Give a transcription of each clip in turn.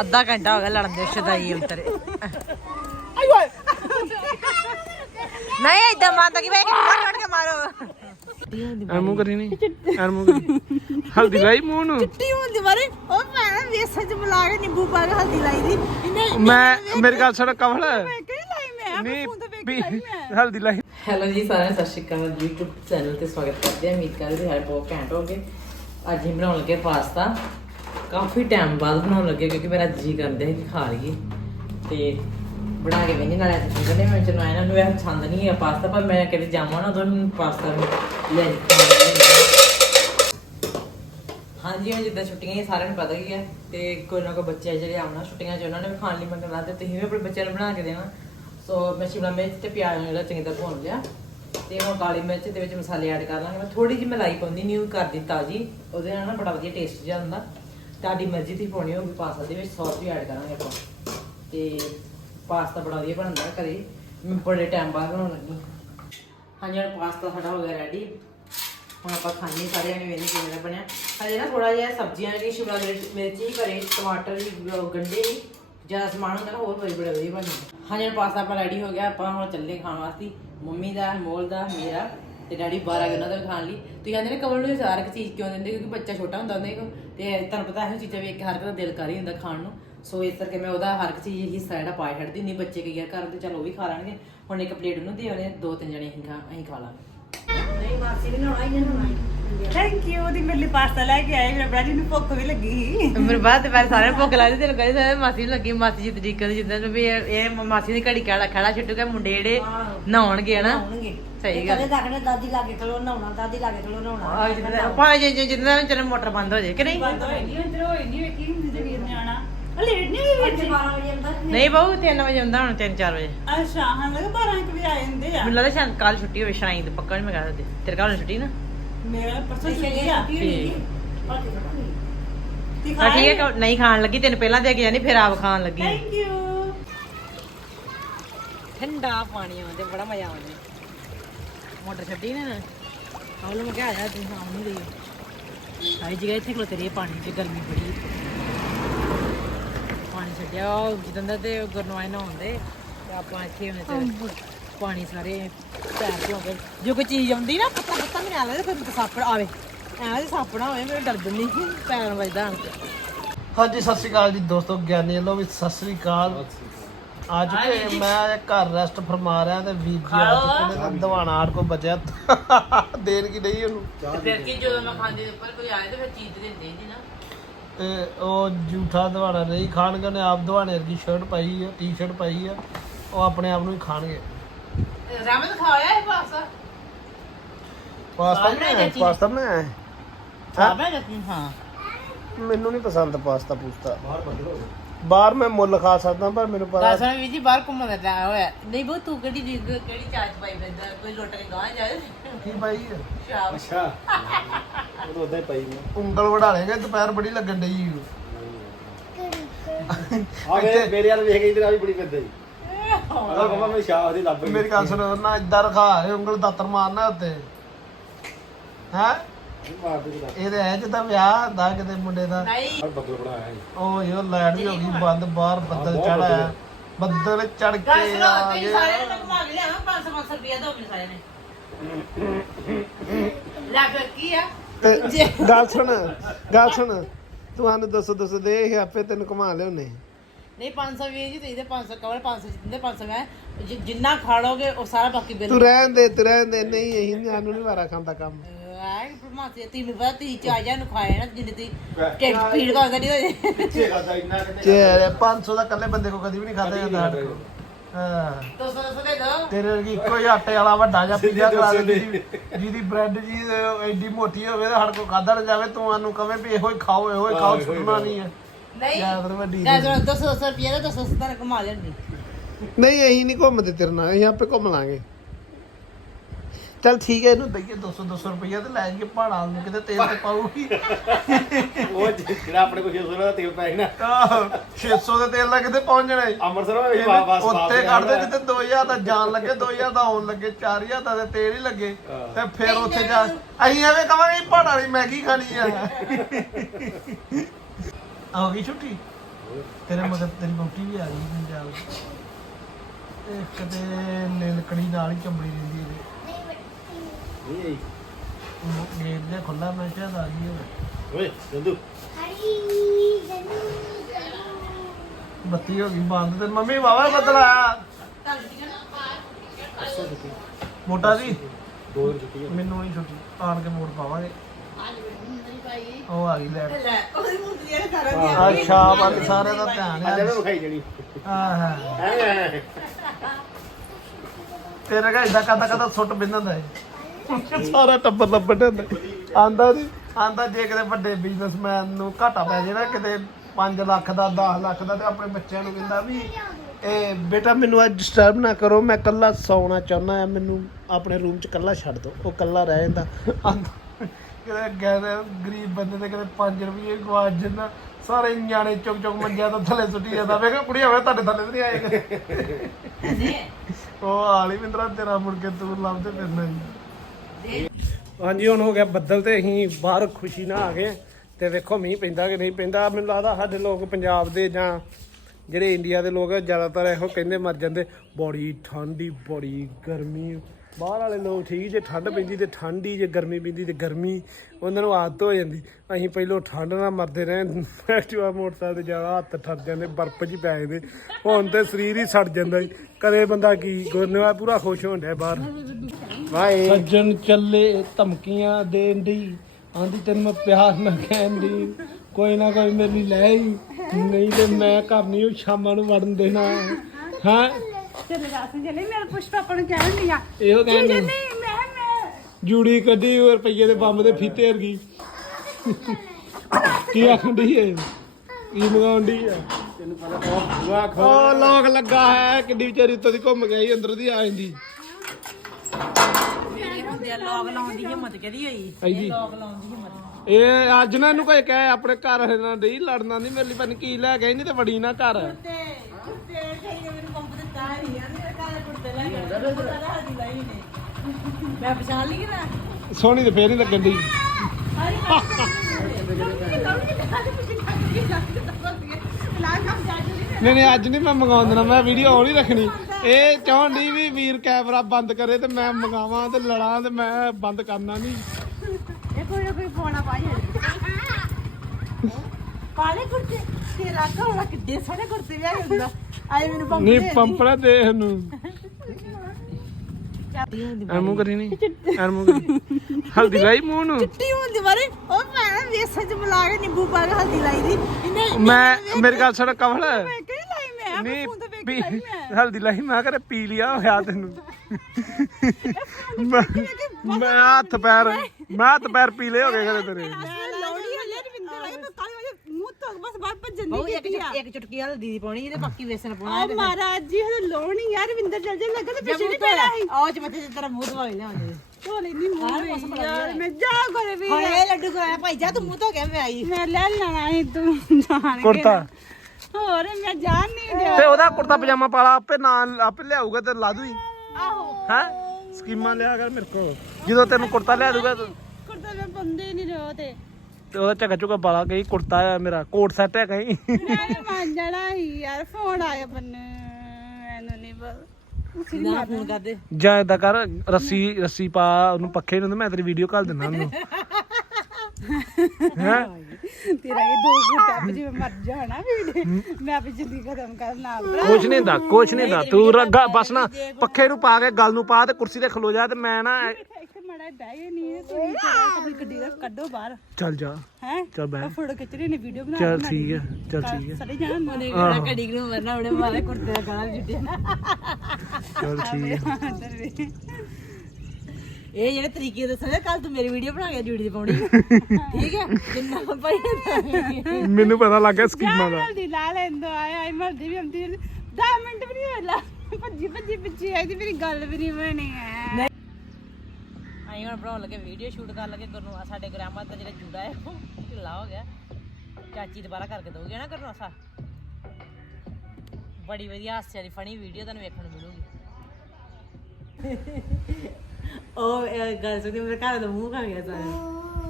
ਅੱਧਾ ਘੰਟਾ ਹੋ ਗਿਆ ਲੜਨ ਦੇ ਸ਼ਦਾਈ ਉਤਰੇ। ਨਹੀਂ ਏਦਾਂ ਮਾਤਾ ਕੀ ਵੇ ਕੱਟ ਕੇ ਮਾਰੋ। ਐਮੂ ਕਰੀ ਨਹੀਂ ਐਮੂ ਕਰੀ। ਹਲਦੀ ਲਾਈ ਮੂੰਹ ਨੂੰ? ਟੀ ਹੁੰਦੀ ਮਾਰੇ। ਉਹ ਮੈਂ ਵੇਸਣ ਚ ਮਿਲਾ ਕੇ ਨਿੰਬੂ ਪਾ ਕੇ ਹਲਦੀ ਲਾਈ ਦੀ ਮੈਂ ਮੇਰੇ ਗੱਲ ਸੁਣ ਕਮਲ। ਕਿਹੜੀ ਲਾਈ ਮੈਂ। ਨਹੀਂ ਵੀ ਹਲਦੀ ਲਾਈ। ਹੈਲੋ ਜੀ ਸਾਰਿਆਂ ਸਤਿ ਸ਼੍ਰੀ ਅਕਾਲ YouTube ਚੈਨਲ ਤੇ ਸਵਾਗਤ ਕਰਦੇ ਹਾਂ। ਉਮੀਦ ਕਰਦੇ ਹਾਂ ਬਹੁਤ ਘੈਂਟ ਹੋਗੇ। ਅੱਜ ਹੀ ਬਣਾਉਣ ਲੱਗੇ ਪਾਸਤਾ। ਕਾਫੀ ਟਾਈਮ ਬਾਅਦ ਬਣਾਉਣ ਲੱਗੇ ਕਿਉਂਕਿ ਮੇਰਾ ਜੀ ਕਰਦਾ ਹੈ ਕਿ ਖਾ ਲਈਏ। ਤੇ ਬਣਾ ਕੇ ਵੇਨੀ ਨਾਲ ਅੱਜ ਕਹਿੰਦੇ ਮੈਂ ਚਲੋ ਇਹਨਾਂ ਨੂੰ ਇਹ ਪਸੰਦ ਨਹੀਂ ਹੈ ਪਾਸਤਾ, ਪਰ ਮੈਂ ਕਿਤੇ ਜਾਵਾਂ ਨਾ ਤਾਂ ਮੈਨੂੰ ਪਾਸਤਾ ਲੈ ਹਾਂਜੀ, ਹੁਣ ਜਿੱਦਾਂ ਛੁੱਟੀਆਂ ਹੀ ਸਾਰਿਆਂ ਨੂੰ ਪਤਾ ਹੀ ਹੈ ਤੇ ਕੋਈ ਨਾ ਕੋਈ ਬੱਚੇ ਜਿਹੜੇ ਆਉਣਾ ਛੁੱਟੀਆਂ 'ਚ, ਉਹਨਾਂ ਨੇ ਵੀ ਖਾਣ ਲਈ ਮੰਗਣਾ, ਤੇ ਤੁਸੀਂ ਵੀ ਆਪਣੇ ਬੱਚਿਆਂ ਨੂੰ ਬਣਾ ਕੇ ਦੇਣਾ। ਸੋ, ਮੈਂ ਸ਼ਿਮਲਾ ਮਿਰਚ ਤੇ ਪਿਆਜ਼ ਨੂੰ ਜਿਹੜਾ ਚੰਗੀ ਤਰ੍ਹਾਂ ਭੁੰਨ ਲਿਆ, ਤੇ ਹੁਣ ਕਾਲੀ ਮਿਰਚ ਦੇ ਵਿੱਚ ਮਸਾਲੇ ਐਡ ਕਰ ਲਾਂਗੇ। ਮੈਂ ਥੋੜੀ ਜਿਹੀ ਮਲਾਈ ਪਾਉਂਦੀ ਨਿਊ ਕਰਦੀ ਤਾਜੀ, ਉਹਦੇ ਨਾਲ ਨਾ ਬੜਾ ਵਧੀਆ ਟੇਸਟ ਜਿਹਾ ਹੁੰਦਾ। ਤੁਹਾਡੀ ਮਰਜ਼ੀ ਦੀ ਪਾਉਣੀ ਹੋਵੇ ਪਾਸਤਾ ਦੇ ਵਿੱਚ ਸੌਸ ਵੀ ਐਡ ਕਰਾਂਗੇ ਆਪਾਂ। ਤੇ ਪਾਸਤਾ ਬੜਾ ਵਧੀਆ ਬਣਦਾ ਕਦੇ ਮੈਂ ਬੜੇ ਟਾਈਮ ਬਾਅਦ ਬਣਾਉਣ ਲੱਗੀ। ਹਾਂਜੀ, ਹੁਣ ਪਾਸਤਾ ਸਾਡਾ ਹੋ ਗਿਆ ਰੈਡੀ ਹੁਣ ਆਪਾਂ ਖਾਣੇ ਸਾਰਿਆਂ ਨੇ ਵੇਖਣੇ ਕਿਵੇਂ ਦਾ ਬਣਿਆ। ਹਜੇ ਨਾ ਥੋੜਾ ਜਿਹਾ ਸਬਜ਼ੀਆਂ ਜਿਹੜੀ ਸ਼ਿਮਲਾ ਮਿਰਚ ਹੀ ਭਰੇ ਟਮਾਟਰ ਵੀ, ਅਹ ਗੰਢੇ ਵੀ ਜ਼ਿਆਦਾ ਸਮਾਨ ਹੁੰਦਾ ਨਾ, ਹੋਰ ਬੜੇ ਬੜੇ ਵਧੀਆ ਬਣ ਜਾਂਦਾ ਹਾਂਜੀ, ਹੁਣ ਪਾਸਤਾ ਆਪਾਂ ਰੈਡੀ ਹੋ ਗਿਆ। ਆਪਾਂ ਹੁਣ ਚੱਲੇ ਖਾਣ ਵਾਸਤੇ। ਮੰਮੀ ਦਾ, ਮੋਲ ਦਾ, ਮੇਰਾ। ਤੇ ਡੈਡੀ ਬਾਹਰ ਆ ਗਏ ਉਹਨਾਂ ਦਾ ਵੀ ਖਾਣ ਲਈ। ਤੁਸੀਂ ਕਹਿੰਦੇ ਨੇ ਕਵਲ ਨੂੰ ਸਾਰ ਇੱਕ ਚੀਜ਼ ਕਿਉਂ ਦਿੰਦੇ? ਕਿਉਂਕਿ ਬੱਚਾ ਛੋਟਾ ਹੁੰਦਾ ਉਹਦੇ ਕੋਲ ਤੇ ਤੁਹਾਨੂੰ ਪਤਾ ਇਹੋ ਚੀਜ਼ਾਂ ਵੇਖ ਕੇ ਹਰ ਦਾ ਦਿਲ ਕਰ ਹੀ ਹੁੰਦਾ ਖਾਣ ਨੂੰ। ਸੋ ਇਸ ਕਰਕੇ ਮੈਂ ਉਹਦਾ ਹਰ ਇੱਕ ਚੀਜ਼ ਹਿੱਸਾ ਜਿਹੜਾ ਪਾ ਛੱਡਦੀ ਨਹੀਂ ਬੱਚੇ ਕਈ ਵਾਰ ਘਰ ਤੇ ਚਲ ਉਹ ਵੀ ਖਾ ਲੈਣਗੇ। ਹੁਣ ਇੱਕ ਪਲੇਟ ਉਹਨੂੰ ਦੇ ਉਹਨੇ ਦੋ ਤਿੰਨ ਜਣੇ ਅਸੀਂ ਖਾ ਅਸੀਂ ਖਾ ਲਾਂਗੇ। ਥੈਂਕ ਯੂ ਦੀ ਮੇਰੇ ਲਈ ਪਾਸਤਾ ਲੈ ਕੇ ਆਏ ਮੇਰੇ ਬੜਾ ਜੀ ਨੂੰ ਭੁੱਖ ਵੀ ਲੱਗੀ। ਸੀ ਮੇਰੇ ਬਾਅਦ ਤੇ ਬਾਅਦ ਸਾਰੇ ਭੁੱਖ ਲੱਗਦੀ ਤੇ ਲੱਗਾ ਸਾਰੇ ਮਾਸੀ ਨੂੰ ਲੱਗੀ ਮਾਸੀ ਜੀ ਤਰੀਕੇ ਦੀ ਜਿੱਦਾਂ ਵੀ ਇਹ ਮਾਸੀ ਦੀ ਘੜੀ ਕਾਲਾ ਖੜਾ ਛੱਡੂ ਕੇ ਮੁੰਡੇ ਜਿਹੜੇ ਨਹਾਉਣਗੇ ਨਾ ਆਉਣਗੇ ਸਹੀ ਗੱਲ। ਕਦੇ ਤੱਕ ਦਾਦੀ ਲਾਗੇ ਖਲੋ ਨਹਾਉਣਾ ਦਾਦੀ ਲਾਗੇ ਖਲੋ ਨਹਾਉਣਾ ਆ ਜਿੱਦਾਂ ਭਾਵੇਂ ਜੇ ਜੇ ਜਿੱਦਾਂ ਚਲੇ ਮੋਟਰ ਬੰਦ ਹੋ ਜਾਏ ਕਿ ਨਹੀਂ? ਬੰਦ ਹੋਈ ਨਹੀਂ ਅੰਦਰ ਹੋਈ ਨਹੀਂ ਵੇਖੀ ਹੁੰਦੀ ਤੇ ਵੀਰ ਨੇ ਆਣਾ ਲੇਟ ਨਹੀਂ ਹੋਈ ਵੀਰ 12 ਵਜੇ ਅੰਦਰ। ਨਹੀਂ ਬਹੁ 3 ਵਜੇ ਹੁੰਦਾ ਹੁਣ 3-4 ਵਜੇ। ਅੱਛਾ ਹਾਂ ਲੱਗਾ 12 ਇੱਕ ਵੀ ਆ ਜਾਂਦੇ ਆ। ਮੈਨੂੰ ਲੱਗਦਾ ਸ਼ਾਇਦ ਕੱਲ ਛੁੱਟੀ ਹੋਵੇ ਸ਼ਾਇਦ ਪੱਕਾ ਨਹੀਂ ਮੈਂ ਕਹਿ ਸਕਦੀ। ਤੇਰੇ ਕੱਲ ਛੁੱਟੀ ਨਾ? ਮੇਰਾ ਪਰਸੋਂ ਛੁੱਟੀ ਆ। ਠੀਕ ਤੀ ਤਾਂ ਠੀਕ ਹੈ ਕਿ ਨਹੀਂ ਖਾਣ ਲੱਗੀ ਤੈਨੂੰ ਪਹਿਲਾਂ ਦੇ ਕੇ ਜਾਨੀ ਫਿਰ ਆਪ ਖਾਣ ਲੱਗੀ। ਥੈਂਕ ਯੂ ਠੰਡਾ ਪਾਣੀ ਆਉਂਦੇ ਬੜਾ ਮਜ਼ਾ ਆਉਂਦਾ। ਮੋਟਰ ਛੱਡੀ ਨਾ। ਆਉਲ ਮੈਂ ਕਿਹਾ ਆ ਤੂੰ ਆਉਂ ਨਹੀਂ ਰਹੀ ਸਾਰੀ ਜਗ੍ਹਾ ਇੱਥੇ ਖਲੋ ਤੇਰੀ ਪਾਣੀ 'ਚ ਗਰਮੀ ਬੜੀ। ਪਾਣੀ ਛੱਡਿਆ ਉਹ ਜਿੱਦਾਂ ਦਾ ਤੇ ਗੁਰਨਵਾਈ ਨਾ ਹੁੰਦੇ ਤੇ ਆਪਾਂ ਇੱਥੇ ਹੁੰਦੇ ਤੇ ਪਾਣੀ ਸਾਰੇ ਪੈਰ ਧੋ ਕੇ ਜੋ ਕੋਈ ਚੀਜ਼ ਆਉਂਦੀ ਨਾ ਪਤਾ ਪਤਾ ਮੈਨੂੰ ਆ ਲੱਗਦਾ ਕੋਈ ਸੱਪ ਆਵੇ। ਐਵੇਂ ਜੇ ਸੱਪ ਨਾ ਹੋਵੇ ਮੈਨੂੰ ਡਰ ਦਿੰਦੀ ਪੈਰ ਵੱਜਦਾ ਹਣ ਹਾਂਜੀ ਸਤਿ ਸ਼੍ਰੀ ਅਕਾਲ ਜੀ ਦੋਸਤੋ ਗਿਆਨੀ ਵੱਲੋਂ ਵੀ ਸਤਿ ਸ਼੍ਰੀ ਅਕਾਲ। ਅੱਜ ਤੇ ਮੈਂ ਘਰ ਰੈਸਟ ਫਰਮਾ ਰਿਹਾ ਤੇ ਵੀਰ ਜੀ ਆ ਨੇ ਤੇ ਦਿਵਾਣਾ ਆੜ ਕੋ ਬਚਿਆ। ਦੇਣ ਕੀ ਨਹੀਂ ਉਹਨੂੰ? ਤੇ ਫਿਰ ਕੀ ਜਦੋਂ ਮੈਂ ਖਾਂਦੇ ਉੱਪਰ ਕੋਈ ਆਏ ਤੇ ਫਿਰ ਚੀਜ਼ ਦਿੰਦੇ ਨਹੀਂ ਨਾ। ਤੇ ਉਹ ਝੂਠਾ ਦਿਵਾਣਾ ਨਹੀਂ ਖਾਣਗੇ ਉਹਨੇ ਆਪ ਦਿਵਾਣੇ ਵਰਗੀ ਸ਼ਰਟ ਪਾਈ ਆ ਟੀ-ਸ਼ਰਟ ਪਾਈ ਆ ਉਹ ਆਪਣੇ ਆਪ ਨੂੰ ਹੀ ਖਾਣਗੇ। ਰਾਮਨ ਖਾਇਆ ਇਹ ਪਾਸਾ ਪਾਸਤਾ ਬਣਾਇਆ ਜਾ ਪਾਸਤਾ ਬਣਾਇਆ ਹਾਂ? ਮੈਂ ਹਾਂ। ਮੈਨੂੰ ਨਹੀਂ ਪਸੰਦ ਪਾਸਤਾ ਪੂਸਤਾ ਬਾਹਰ ਮੈਂ ਮੁੱਲ ਖਾ ਸਕਦਾ ਪਰ ਮੈਨੂੰ ਪਤਾ ਦੱਸਣਾ ਵੀ ਜੀ ਬਾਹਰ ਘੁੰਮਣ ਦਾ ਟਾਈਮ ਹੋਇਆ। ਨਹੀਂ ਬਹੁਤ ਤੂੰ ਕਿਹੜੀ ਚੀਜ਼ ਕਿਹੜੀ ਚਾਚ ਪਾਈ ਫਿਰਦਾ? ਕੋਈ ਲੁੱਟ ਕੇ ਗਾਂ ਜਾਏ ਕੀ ਪਾਈ ਆ? ਸ਼ਾਬ ਅੱਛਾ। ਉਹ ਤਾਂ ਉਦਾਂ ਹੀ ਪਈ ਮੈਂ। ਉਂਗਲ ਵੜਾ ਲੇਗਾ ਦੁਪਹਿਰ ਬੜੀ ਲੱਗਣ ਡਈ। ਆ ਮੇਰੇ ਮੇਰੇ ਵਾਲ ਵੇਖ ਕੇ ਇਧਰ ਆ ਵੀ ਬੜੀ ਪੈਂਦਾ ਜੀ ਆ ਬਾਬਾ ਮੈਂ ਸ਼ਾਹ ਦੀ ਲੱਭ ਮੇਰੀ ਗੱਲ ਸੁਣ ਨਾ ਇਦਾਂ ਰਖਾ ਉਂਗਲ ਦਾਤਰ ਮਾਰਨਾ ਉੱਤੇ। ਹੈ? ਦੇ ਇਹਦੇ ਐ ਜਿੱਦਾਂ ਵਿਆਹ ਹੁੰਦਾ ਕਿਤੇ ਮੁੰਡੇ ਦਾ। ਨਹੀਂ। ਆ ਬੱਦਲ ਬਣਾਇਆ ਜੀ ਉਹ ਯੋ ਲਾਈਟ ਵੀ ਹੋ ਗਈ ਬੰਦ ਬਾਹਰ ਬੱਦਲ ਚੜਾਇਆ ਬੱਦਲ। ਚੜ ਗੱਲ ਕੇ ਸੁਣੋ ਆ ਗਏ। ਸਾਰੇ ਨੂੰ ਘੁਮਾ ਕੇ ਲਿਆਵਾਂ 500 500 ਰੁਪਏ ਦੋ ਮੈਨੂੰ ਸਾਰੇ ਨੇ। ਲੱਗ ਕੀ ਆ? ਤੇ ਗੱਲ ਸੁਣ ਗੱਲ ਸੁਣ। ਤੂੰ ਸਾਨੂੰ ਦੱਸੋ ਦੱਸੋ ਦੇ ਇਹ ਆਪੇ ਤੈਨੂੰ ਘੁਮਾ ਲਿਆਉਨੇ ਨਹੀਂ 500 ਵੀ ਜੀ ਤੁਸੀਂ ਤੇ 500 ਕਵਰ 500 ਜਿੰਦੇ 500 ਮੈਂ ਜਿੰਨਾ ਖਾੜੋਗੇ ਉਹ ਸਾਰਾ ਬਾਕੀ ਬਿੱਲ। ਤੂੰ ਰਹਿਣ ਦੇ ਤੂੰ ਰਹਿਣ ਦੇ। ਨਹੀਂ ਅਸੀਂ ਨੀ- ਸਾਨੂੰ ਨਹੀਂ ਵਾਰਾ ਖਾਂਦਾ ਕੰਮ। ਆਏ ਪਰਮਾਤਮਾ ਤੀ ਨੂੰ ਪਤਾ ਤੀ ਚਾਜਾ ਨੂੰ ਖਾਇਆ ਨਾ ਜਿੰਨੇ ਤੀ ਟਿਕ ਪੀੜ ਕਰਦਾ ਨਹੀਂ ਹੋਏ। ਪਿੱਛੇ ਖਾਦਾ ਇੰਨਾ ਕਿਤੇ ਚੇ 500 ਦਾ ਇਕੱਲੇ ਬੰਦੇ ਕੋ ਕਦੀ ਵੀ ਨਹੀਂ ਖਾਦਾ ਜਾਂਦਾ। ਸਾਡੇ ਕੋਲ। ਹਾਂ। ਦੋਸਤੋ ਦੋਸਤੋ ਦੇ ਦੋ ਤੇਰੇ ਵਰਗੀ ਇੱਕੋ ਹੀ ਆਟੇ ਵਾਲਾ ਵੱਡਾ ਜਿਹਾ ਪੀਜ਼ਾ ਖਵਾ ਦੇ ਜਿਹਦੀ ਜਿਹਦੀ ਬ੍ਰੈਡ ਜੀ ਐਡੀ ਮੋਟੀ ਹੋਵੇ ਤੇ ਸਾਡੇ ਕੋ ਖਾਦਾ ਨਾ ਜਾਵੇ ਤੂੰ ਸਾਨੂੰ ਕਵੇਂ ਵੀ ਇਹੋ ਹੀ ਖਾਓ ਇਹੋ ਹੀ ਖਾਓ ਛੁੱਟਣਾ ਨਹੀਂ ਹੈ ਨਹੀਂ ਯਾਰ ਫਿਰ ਵੱਡੀ ਲੈ ਜਰਾ 200 200 ਰੁਪਏ ਦਾ 200 ਸਤਾਰ ਕਮਾ ਲੈਣੀ ਨਹੀਂ ਅਸੀਂ ਨਹੀਂ ਘੁੰਮਦੇ ਤੇਰੇ ਨਾਲ ਅਸੀਂ ਆਪੇ ਘੁੰਮ ਲਾਂਗੇ। ਚੱਲ ਠੀਕ ਹੈ ਇਹਨੂੰ ਦਈਏ 200 200 ਰੁਪਈਆ ਤੇ ਲੈ ਜਾਈਏ ਪਹਾੜਾਂ ਨੂੰ ਕਿਤੇ ਤੇਲ ਤੇ ਪਾਊਗੀ। ਉਹ ਜਿਹੜਾ ਆਪਣੇ ਕੋਲ 600 ਦਾ ਤੇਲ ਪੈ ਨਾ ਆਹੋ 600 ਦੇ ਤੇਲ ਦਾ ਕਿਤੇ ਪਹੁੰਚ ਜਾਣਾ ਈ। ਅੰਮ੍ਰਿਤਸਰ ਵਿੱਚ ਵਾ- ਬਸ ਉੱਤੇ ਕੱਢਦੇ ਜਿੱਤੇ 2000 ਦਾ ਜਾਣ ਲੱਗੇ 2000 ਦਾ ਆਉਣ ਲੱਗੇ 4000 ਦਾ ਤੇ ਤੇਲ ਹੀ ਲੱਗੇ। ਤੇ ਫਿਰ ਉੱਥੇ ਜਾ ਅਸੀਂ ਐਵੇਂ ਕਵਾਂਗੇ ਪਹਾੜਾਂ ਵਾਲੀ ਮੈਗੀ ਖਾਣੀ ਆ। ਹੋ ਗਈ ਛੁੱਟੀ? ਤੇਰੇ ਮਗਰ ਤੇਰੀ ਬੌਟੀ ਵੀ ਆ ਗਈ ਪੰਜਾਬ ਚ ਇੱਕ ਤੇ ਨੀਲਕੜੀ ਨਾਲ ਹੀ ਚੰਬੜੀ ਰਹਿੰਦੀ ਇਹਦੇ। ਨਹੀਂ ਆਈ ਉਹ ਗੇਟ ਜਿਹਾ ਖੁੱਲਾ ਮੈਂ ਕਿਹਾ ਆ ਗਈ ਹੋਵੇ ਓਏ ਜੰਦੂ। ਬੱਤੀ ਹੋ ਗਈ ਬੰਦ ਤੇ ਮੰਮੀ ਵਾਵਾ ਬੱਦਲ। ਆਇਆ ਮੋਟਾ ਜੀ। ਦੋ ਦਿਨ ਛੁੱਟੀ ਮੈਨੂੰ ਨਹੀਂ ਛੁੱਟੀ ਆਣ ਕੇ ਵੋਟ ਪਾਵਾਂਗੇ। ਉਹ ਆ ਗਈ ਲੈ। ਲੈ ਉਹਦੀ ਮੁੰਡੀ ਇਹ ਕਰ ਆ ਸ਼ਾਮ ਵਾਲੇ ਸਾਰੇ ਦਾ ਧਿਆਨ ਅੱਜ ਵਿਖਾਈ ਜਣੀ ਤੇਰੇ ਕਾ ਇਦਾਂ ਕਦਾ ਕਦਾ ਸੁੱਟ ਬਿੰਨਦਾ ਹੈ ਸਾਰਾ ਟੱਬਰ ਲੱਭਣ ਹੁੰਦਾ। ਆਂਦਾ ਨਹੀਂ ਆਂਦਾ ਜੇ ਕਿਤੇ ਵੱਡੇ ਬਿਜ਼ਨਸਮੈਨ ਨੂੰ ਘਾਟਾ ਪੈ ਜੇ ਨਾ ਕਿਤੇ 5 ਲੱਖ ਦਾ 10 ਲੱਖ ਦਾ ਤੇ ਆਪਣੇ ਬੱਚਿਆਂ ਨੂੰ ਕਹਿੰਦਾ ਵੀ ਇਹ ਬੇਟਾ ਮੈਨੂੰ ਅੱਜ ਡਿਸਟਰਬ ਨਾ ਕਰੋ ਮੈਂ ਕੱਲਾ ਸੌਣਾ ਚਾਹੁੰਦਾ ਆ ਮੈਨੂੰ ਆਪਣੇ ਰੂਮ 'ਚ ਕੱਲਾ ਛੱਡ ਦਿਓ ਉਹ ਕੱਲਾ ਰਹਿ ਜਾਂਦਾ। ਕਿਤੇ ਗੈਰ ਗਰੀਬ ਬੰਦੇ ਦੇ ਕਿਤੇ 5 ਰੁਪਏ ਗਵਾਚ ਜਾਂਦਾ ਸਾਰੇ ਨਿਆਣੇ ਚੁੱਕ ਚੁੱਕ ਮੰਜਿਆਂ ਤੋਂ ਥੱਲੇ ਸੁੱਟੀ ਜਾਂਦਾ। ਵੇਖ ਕੁੜੀ ਹੋਵੇ ਤੁਹਾਡੇ ਥੱਲੇ ਨਹੀਂ ਆਏਗਾ ਉਹ ਹਾਲੀ ਮਿੰਦਰਾ ਤੇਰਾ ਮੁੜ ਕੇ ਤੂੰ ਲੱਭਦੇ ਫਿਰਨਾ ਜੀ ਹਾਂਜੀ ਹੁਣ ਹੋ ਗਿਆ ਬੱਦਲ ਤੇ ਅਸੀਂ ਬਾਹਰ ਖੁਸ਼ੀ ਨਾਲ ਆ ਗਏ ਤੇ ਵੇਖੋ ਮੀਂਹ ਪੈਂਦਾ ਕਿ ਨਹੀਂ ਪੈਂਦਾ। ਮੈਨੂੰ ਲੱਗਦਾ ਸਾਡੇ ਲੋਕ ਪੰਜਾਬ ਦੇ ਜਾਂ ਜਿਹੜੇ ਇੰਡੀਆ ਦੇ ਲੋਕ ਆ, ਜ਼ਿਆਦਾਤਰ ਇਹੋ ਕਹਿੰਦੇ ਮਰ ਜਾਂਦੇ ਬੜੀ ਠੰਡੀ ਬੜੀ ਗਰਮੀ ਬਾਹਰ ਵਾਲੇ ਲੋਕ ਠੀਕ, ਜੇ ਠੰਡ ਪੈਂਦੀ ਤੇ ਠੰਡੀ ਜੇ ਗਰਮੀ ਪੈਂਦੀ ਤੇ ਗਰਮੀ, ਉਹਨਾਂ ਨੂੰ ਆਦਤ ਹੋ ਜਾਂਦੀ। ਅਸੀਂ ਪਹਿਲੋਂ ਠੰਡ ਨਾਲ ਮਰਦੇ ਰਹੇ ਐਕਟਿਵਾ ਮੋਟਰਸਾਈਕਲ ਤੇ ਜ਼ਿਆਦਾ ਹੱਥ ਠਰ ਜਾਂਦੇ, ਬਰਫ਼ 'ਚ ਪੈ ਜਾਂਦੇ। ਹੁਣ ਤੇ ਸਰੀਰ ਹੀ ਸੜ ਜਾਂਦਾ ਜੀ। ਕਦੇ ਬੰਦਾ ਕੀ ਗੁਰਨਵਾ ਪੂਰਾ ਖੁਸ਼ ਹੋਣ ਡਿਆ ਬਾਹਰ। ਵਾਏ ਸੱਜਣ ਚੱਲੇ ਧਮਕੀਆਂ ਦੇਣ ਦੀ ਆਂਦੀ ਤੈਨੂੰ ਮੈਂ ਪਿਆਰ ਨਾ ਕਹਿਣ ਦੀ, ਕੋਈ ਨਾ ਕੋਈ ਮੇਰੀ ਲੈ ਹੀ ਨਹੀਂ ਤੇ ਮੈਂ ਘਰ ਨਹੀਂ ਸ਼ਾਮਾਂ ਨੂੰ ਵੜਨ ਦੇਣਾ। ਹਾਂ? ਚਲੇ ਰਾਸਨ ਚਲੇ ਮੇਰੇ ਪੁਸ਼ਪਾ ਆਪਾਂ ਨੂੰ ਕਹਿਣ ਨਹੀਂ ਆ ਇਹੋ ਕਹਿਣ ਨਹੀਂ ਦੀ ਮੈਂ ਮੈਂ ਜੂੜੀ ਕੱਢੀ ਉਹ ਰੁਪਈਏ ਦੇ ਬੰਬ ਦੇ ਫੀਤੇ ਵਰਗੀ। ਕੀ ਆਖਣ ਦੀ ਏ? ਕੀ ਮੰਗਾਉਣ ਦੀ ਆ? ਤੈਨੂੰ ਪਤਾ ਵਾਹ ਖੋ ਉਹ ਲੋਕ ਲੱਗਾ ਹੈ ਕਿੱਡੀ ਵਿਚਾਰੀ ਉੱਤੋਂ ਦੀ ਘੁੰਮ ਗਈ ਅੰਦਰ ਦੀ ਆ ਜਾਂਦੀ। ਮੇਰੇ ਹੁੰਦੇ ਆ ਲੋਕ ਲਾਉਣ ਦੀ ਹਿੰਮਤ ਕਿਹਦੀ ਹੋਈ? ਆਈਦੀ ਲੋਕ ਲਾਉਣ ਦੀ ਹਿੰਮਤ ਇਹ ਅੱਜ ਨਾ ਇਹਨੂੰ ਕੋਈ ਕਹੇ ਆਪਣੇ ਘਰ ਨਾਲ ਨਹੀਂ ਲੜਨਾ ਨਹੀਂ ਮੇਰੇ ਲਈ ਪਤਾ ਨੀ ਕੀ ਲੈ ਗਈ ਨਹੀਂ ਤੇ ਵੜੀ ਨਾ ਘਰ। ਤੇ ਕੁੱਤੇ ਕਹੀ ਮੈਨੂੰ ਪੰਪ ਦਿੱਤਾ ਨਹੀਂ ਆ ਮੇਰੇ ਕਾਲੇ ਕੁੱਤੇ ਲੈ ਕੇ ਪਤਾ ਨਾ ਸਾਡੀ ਲਾਈ ਨੇ ਮੈਂ ਪਛਾਣ ਲਈ ਨਾ ਸੋਹਣੀ ਤੇ ਫੇਰ ਹੀ ਲੱਗਣ ਦੀ ਨਹੀਂ ਨਹੀਂ ਅੱਜ ਨਹੀਂ ਮੈਂ ਮੰਗਾਉਣ ਦੇਣਾ ਮੈਂ ਵੀਡੀਓ ਆਨ ਹੀ ਰੱਖਣੀ। ਇਹ ਚਾਹੁੰਦੀ ਵੀ ਵੀਰ ਕੈਮਰਾ ਬੰਦ ਕਰੇ ਤੇ ਮੈਂ ਮੰਗਾਵਾਂ ਤੇ ਲੜਾਂ ਤੇ ਮੈਂ ਬੰਦ ਕਰਨਾ ਨਹੀਂ ਇਹ ਕੋਈ ਨਾ ਕੋਈ ਪੋਣਾ ਪਾਈ ਪਾਲੇ ਕੁਰਤੇ ਤੇਰਾ ਕੋਲਾ ਕਿੱਡੇ ਸੋਹਣੇ ਕੁਰਤੇ ਵਿਆਹ ਹੁੰਦਾ। ਆਏ ਮੈਨੂੰ ਪੰਪ ਨਹੀਂ ਪੰਪੜਾ ਦੇ। ਇਹਨੂੰ ਐਮੂ ਕਰੀ ਨਹੀਂ ਐਮੂ ਕਰੀ। ਹਲਦੀ ਲਾਈ ਮੂੰਹ ਨੂੰ। ਚਿੱਟੀ ਹੁੰਦੀ ਮਾਰੇ ਉਹ ਮੈਂ ਵੇਸਣ ਚ ਮਿਲਾ ਕੇ ਨਿੰਬੂ ਪਾ ਕੇ ਹਲਦੀ ਲਾਈ ਦੀ। ਇਹਨੇ ਮੈਂ ਮੇਰੀ ਗੱਲ ਸੁਣ ਕਮਲ। ਮੈਂ ਕਿਹੜੀ ਲਾਈ ਮੈਂ। ਆਪਣੇ ਨਹੀਂ ਫੋਨ ਤੋਂ ਵੇਖ ਕੇ ਪੀ- ਲਾਈ ਮੈਂ। ਹਲਦੀ ਲਾਈ ਮੈਂ ਕਰੇ ਪੀ ਲਿਆ ਹੋਇਆ ਤੈਨੂੰ। ਮੈਂ ਮੈਂ ਹੱਥ ਪੈਰ ਮੈਂ ਹੱਥ ਪੈਰ ਪੀਲੇ ਹੋ ਗਏ ਕਰੇ ਤੇਰੇ ਲੋੜੀ ਹਲੇ ਨਹੀਂ ਬਿੰਦੇ ਲਾਈ ਮੈਂ ਕਾਲੀ ਵਾਲੀ ਮੂੰਹ ਤੋਂ ਬਸ ਦੀ ਇੱਕ ਕੀਤੀ ਆ ਚੁਟ- ਇੱਕ ਚੁਟਕੀ ਹਲਦੀ ਦੀ ਪਾਉਣੀ ਇਹਦੇ ਬਾਕੀ ਵੇਸਣ ਪਾਉਣਾ ਉਹ ਮਹਾਰਾਜ ਜੀ ਹਲੇ ਲੋਣੀ ਯਾਰ ਵਿੰਦਰ ਚੱਲ ਜੇ ਲੱਗਾ ਤੇ ਪਿੱਛੇ ਨਹੀਂ ਪੈਣਾ ਸੀ। ਆਹ ਚ ਮੱਥੇ ਤੇਰਾ ਮੂੰਹ ਧਵਾ ਕੇ ਲਿਆਉਂਦੇ ਧੋ ਲੈਣੀ ਮੂੰਹ ਵਿੱਚ ਯਾਰ ਮੈਂ ਜਾ ਕਰੇ ਵੀ ਹਾਏ ਲੱਡੂ ਕਰਾਇਆ ਭਾਈ ਜਾ ਤੂੰ ਮੂੰਹ ਧੋ ਕੇ ਮੈਂ ਆਈ ਮੈਂ ਲੈ ਲੈਣਾ ਸੀ ਤੂੰ ਜਾਣ ਕੇ। ਕੁੜਤਾ। ਹੋਰ ਮੈਂ ਜਾਣ ਨਹੀਂ ਦਿਆ ਤੇ ਉਹਦਾ ਕੁੜਤਾ ਪਜਾਮਾ ਪਾਲਾ ਆਪੇ ਨਾਲ ਆਪੇ ਲਿਆਊਗਾ ਤੇ ਲਾ ਦੂਈ। ਆਹੋ। ਹੈ? ਸਕੀਮਾਂ ਲਿਆ ਕਰ ਮੇਰੇ ਕੋਲ। ਜਦੋਂ ਤੈਨੂੰ ਕੁੜਤਾ ਲਿਆ ਦੂਗਾ ਤੇ। ਕੁੜਤਾ ਮੈਂ ਬੰਦੇ ਨਹੀਂ ਰਹੋ ਤੇ। ਉਹਦਾ ਝਗਾ ਝੁਗਾ ਪਾਲਾ ਗਈ ਕੁੜਤਾ ਆ ਮੇਰਾ ਕੋਟ ਸੈੱਟ ਹੈ ਕਹੀਂ। ਮੈਂ ਮੰਨ ਜਾਣਾ ਸੀ ਯਾਰ ਫੋਨ ਆਇਆ ਬੰਨੇ ਮੈਨੂੰ ਨਹੀਂ ਪਤਾ ਨਾ। ਫੋਨ ਕਰਦੇ। ਜਾਂ ਏਦਾਂ ਕਰ ਰੱਸੀ ਰੱਸੀ ਪਾ ਉਹਨੂੰ ਪੱਖੇ ਨੂੰ ਤੇ ਮੈਂ ਤੇਰੀ ਵੀਡੀਓ ਘੱਲ ਦਿੰਦਾ ਉਹਨੂੰ। ਹੈ? ਤੇਰਾ ਇਹ ਦੋ ਘੰਟਾ ਆਪ ਜਿਵੇਂ ਮਰ ਜਾਣਾ ਵੀ ਮੈਂ ਆਪਣੀ ਜ਼ਿੰਦਗੀ ਖਤਮ ਕਰਨਾ ਕੁਛ ਨਹੀਂ ਦਾ ਕੁਛ ਨਹੀਂ ਦਾ ਤੂੰ ਰੱਗਾ ਬਸ ਨਾ ਪੱਖੇ ਨੂੰ ਪਾ ਕੇ ਗਲ ਨੂੰ ਪਾ ਤੇ ਕੁਰਸੀ ਤੇ ਖਲੋ ਜਾ ਤੇ ਮੈਂ ਨਾ ਮੜਾ ਬਹਿ ਨਹੀਂ ਤੁਸੀਂ ਚਲਾ ਆਪਣੀ ਗੱਡੀ ਦਾ ਕੱਢੋ ਬਾਹਰ। ਚੱਲ ਜਾ। ਹੈ? ਚੱਲ ਬੈ ਫੋਟੋ ਖਿੱਚ ਰਹੇ ਨੇ ਵੀਡੀਓ ਬਣਾ ਚੱਲ ਠੀਕ ਹੈ ਚੱਲ ਠੀਕ ਹੈ। ਸਾਰੇ ਜਾਣ। ਨਾ ਆਹੋ। ਘੜੀ ਨੂੰ ਮਰਨਾ ਉਹਨੇ ਮਾਰੇ ਕੁੜਤੇ ਦਾ ਗਲਾ ਜੁੱਟਿਆ ਚੱਲ ਠੀਕ ਹੈ। ਇਹ ਜਿਹੜੇ ਤਰੀਕੇ ਦੱਸਣੇ ਕੱਲ ਤੂੰ ਮੇਰੀ ਵੀਡੀਓ ਬਣਾ ਕੇ ਡਿਊਟੀ ਤੇ ਪਾਉਣੀ ਠੀਕ ਹੈ? ਜਿੰਨਾ ਭਾਈ ਮੈਨੂੰ ਪਤਾ ਲੱਗ ਗਿਆ ਸਕੀਮਾਂ ਦਾ। ਮਲਦੀ ਲਾ ਲੈਂਦੋ ਆਇਆ ਆਈ ਵੀ ਆਉਂਦੀ 10 ਮਿੰਟ ਵੀ ਨਹੀਂ ਹੋਇਆ ਭੱਜੀ ਭੱਜੀ ਪਿੱਛੇ ਆਈ ਤੇ ਮੇਰੀ ਗੱਲ ਵੀ ਨਹੀਂ ਬਣੀ ਹੈ। ਅਸੀਂ ਹੁਣ ਬਣਾਉਣ ਲੱਗੇ ਵੀਡੀਓ ਸ਼ੂਟ ਕਰਨ ਲੱਗੇ ਗੁਰਨੂ ਸਾਡੇ ਗ੍ਰਾਮਰ ਦਾ ਜਿਹੜਾ ਜੂੜਾ ਹੈ ਉਹ ਢਿੱਲਾ ਹੋ ਗਿਆ। ਚਾਚੀ ਦੁਬਾਰਾ ਕਰਕੇ ਦੋਗੇ ਨਾ ਗੁਰਨੂਸਾ ਬੜੀ ਵਧੀਆ ਹਾਸੇ ਵਾਲੀ ਫਨੀ ਵੀਡੀਓ ਤੁਹਾਨੂੰ ਵੇਖਣ ਨੂੰ ਮਿਲੂਗੀ। ਉਹ ਗੱਲ ਸੁਣੀ ਮੇਰੇ ਘਰ ਦਾ ਮੂੰਹ ਖਾ ਗਿਆ ਸਾਰਾ।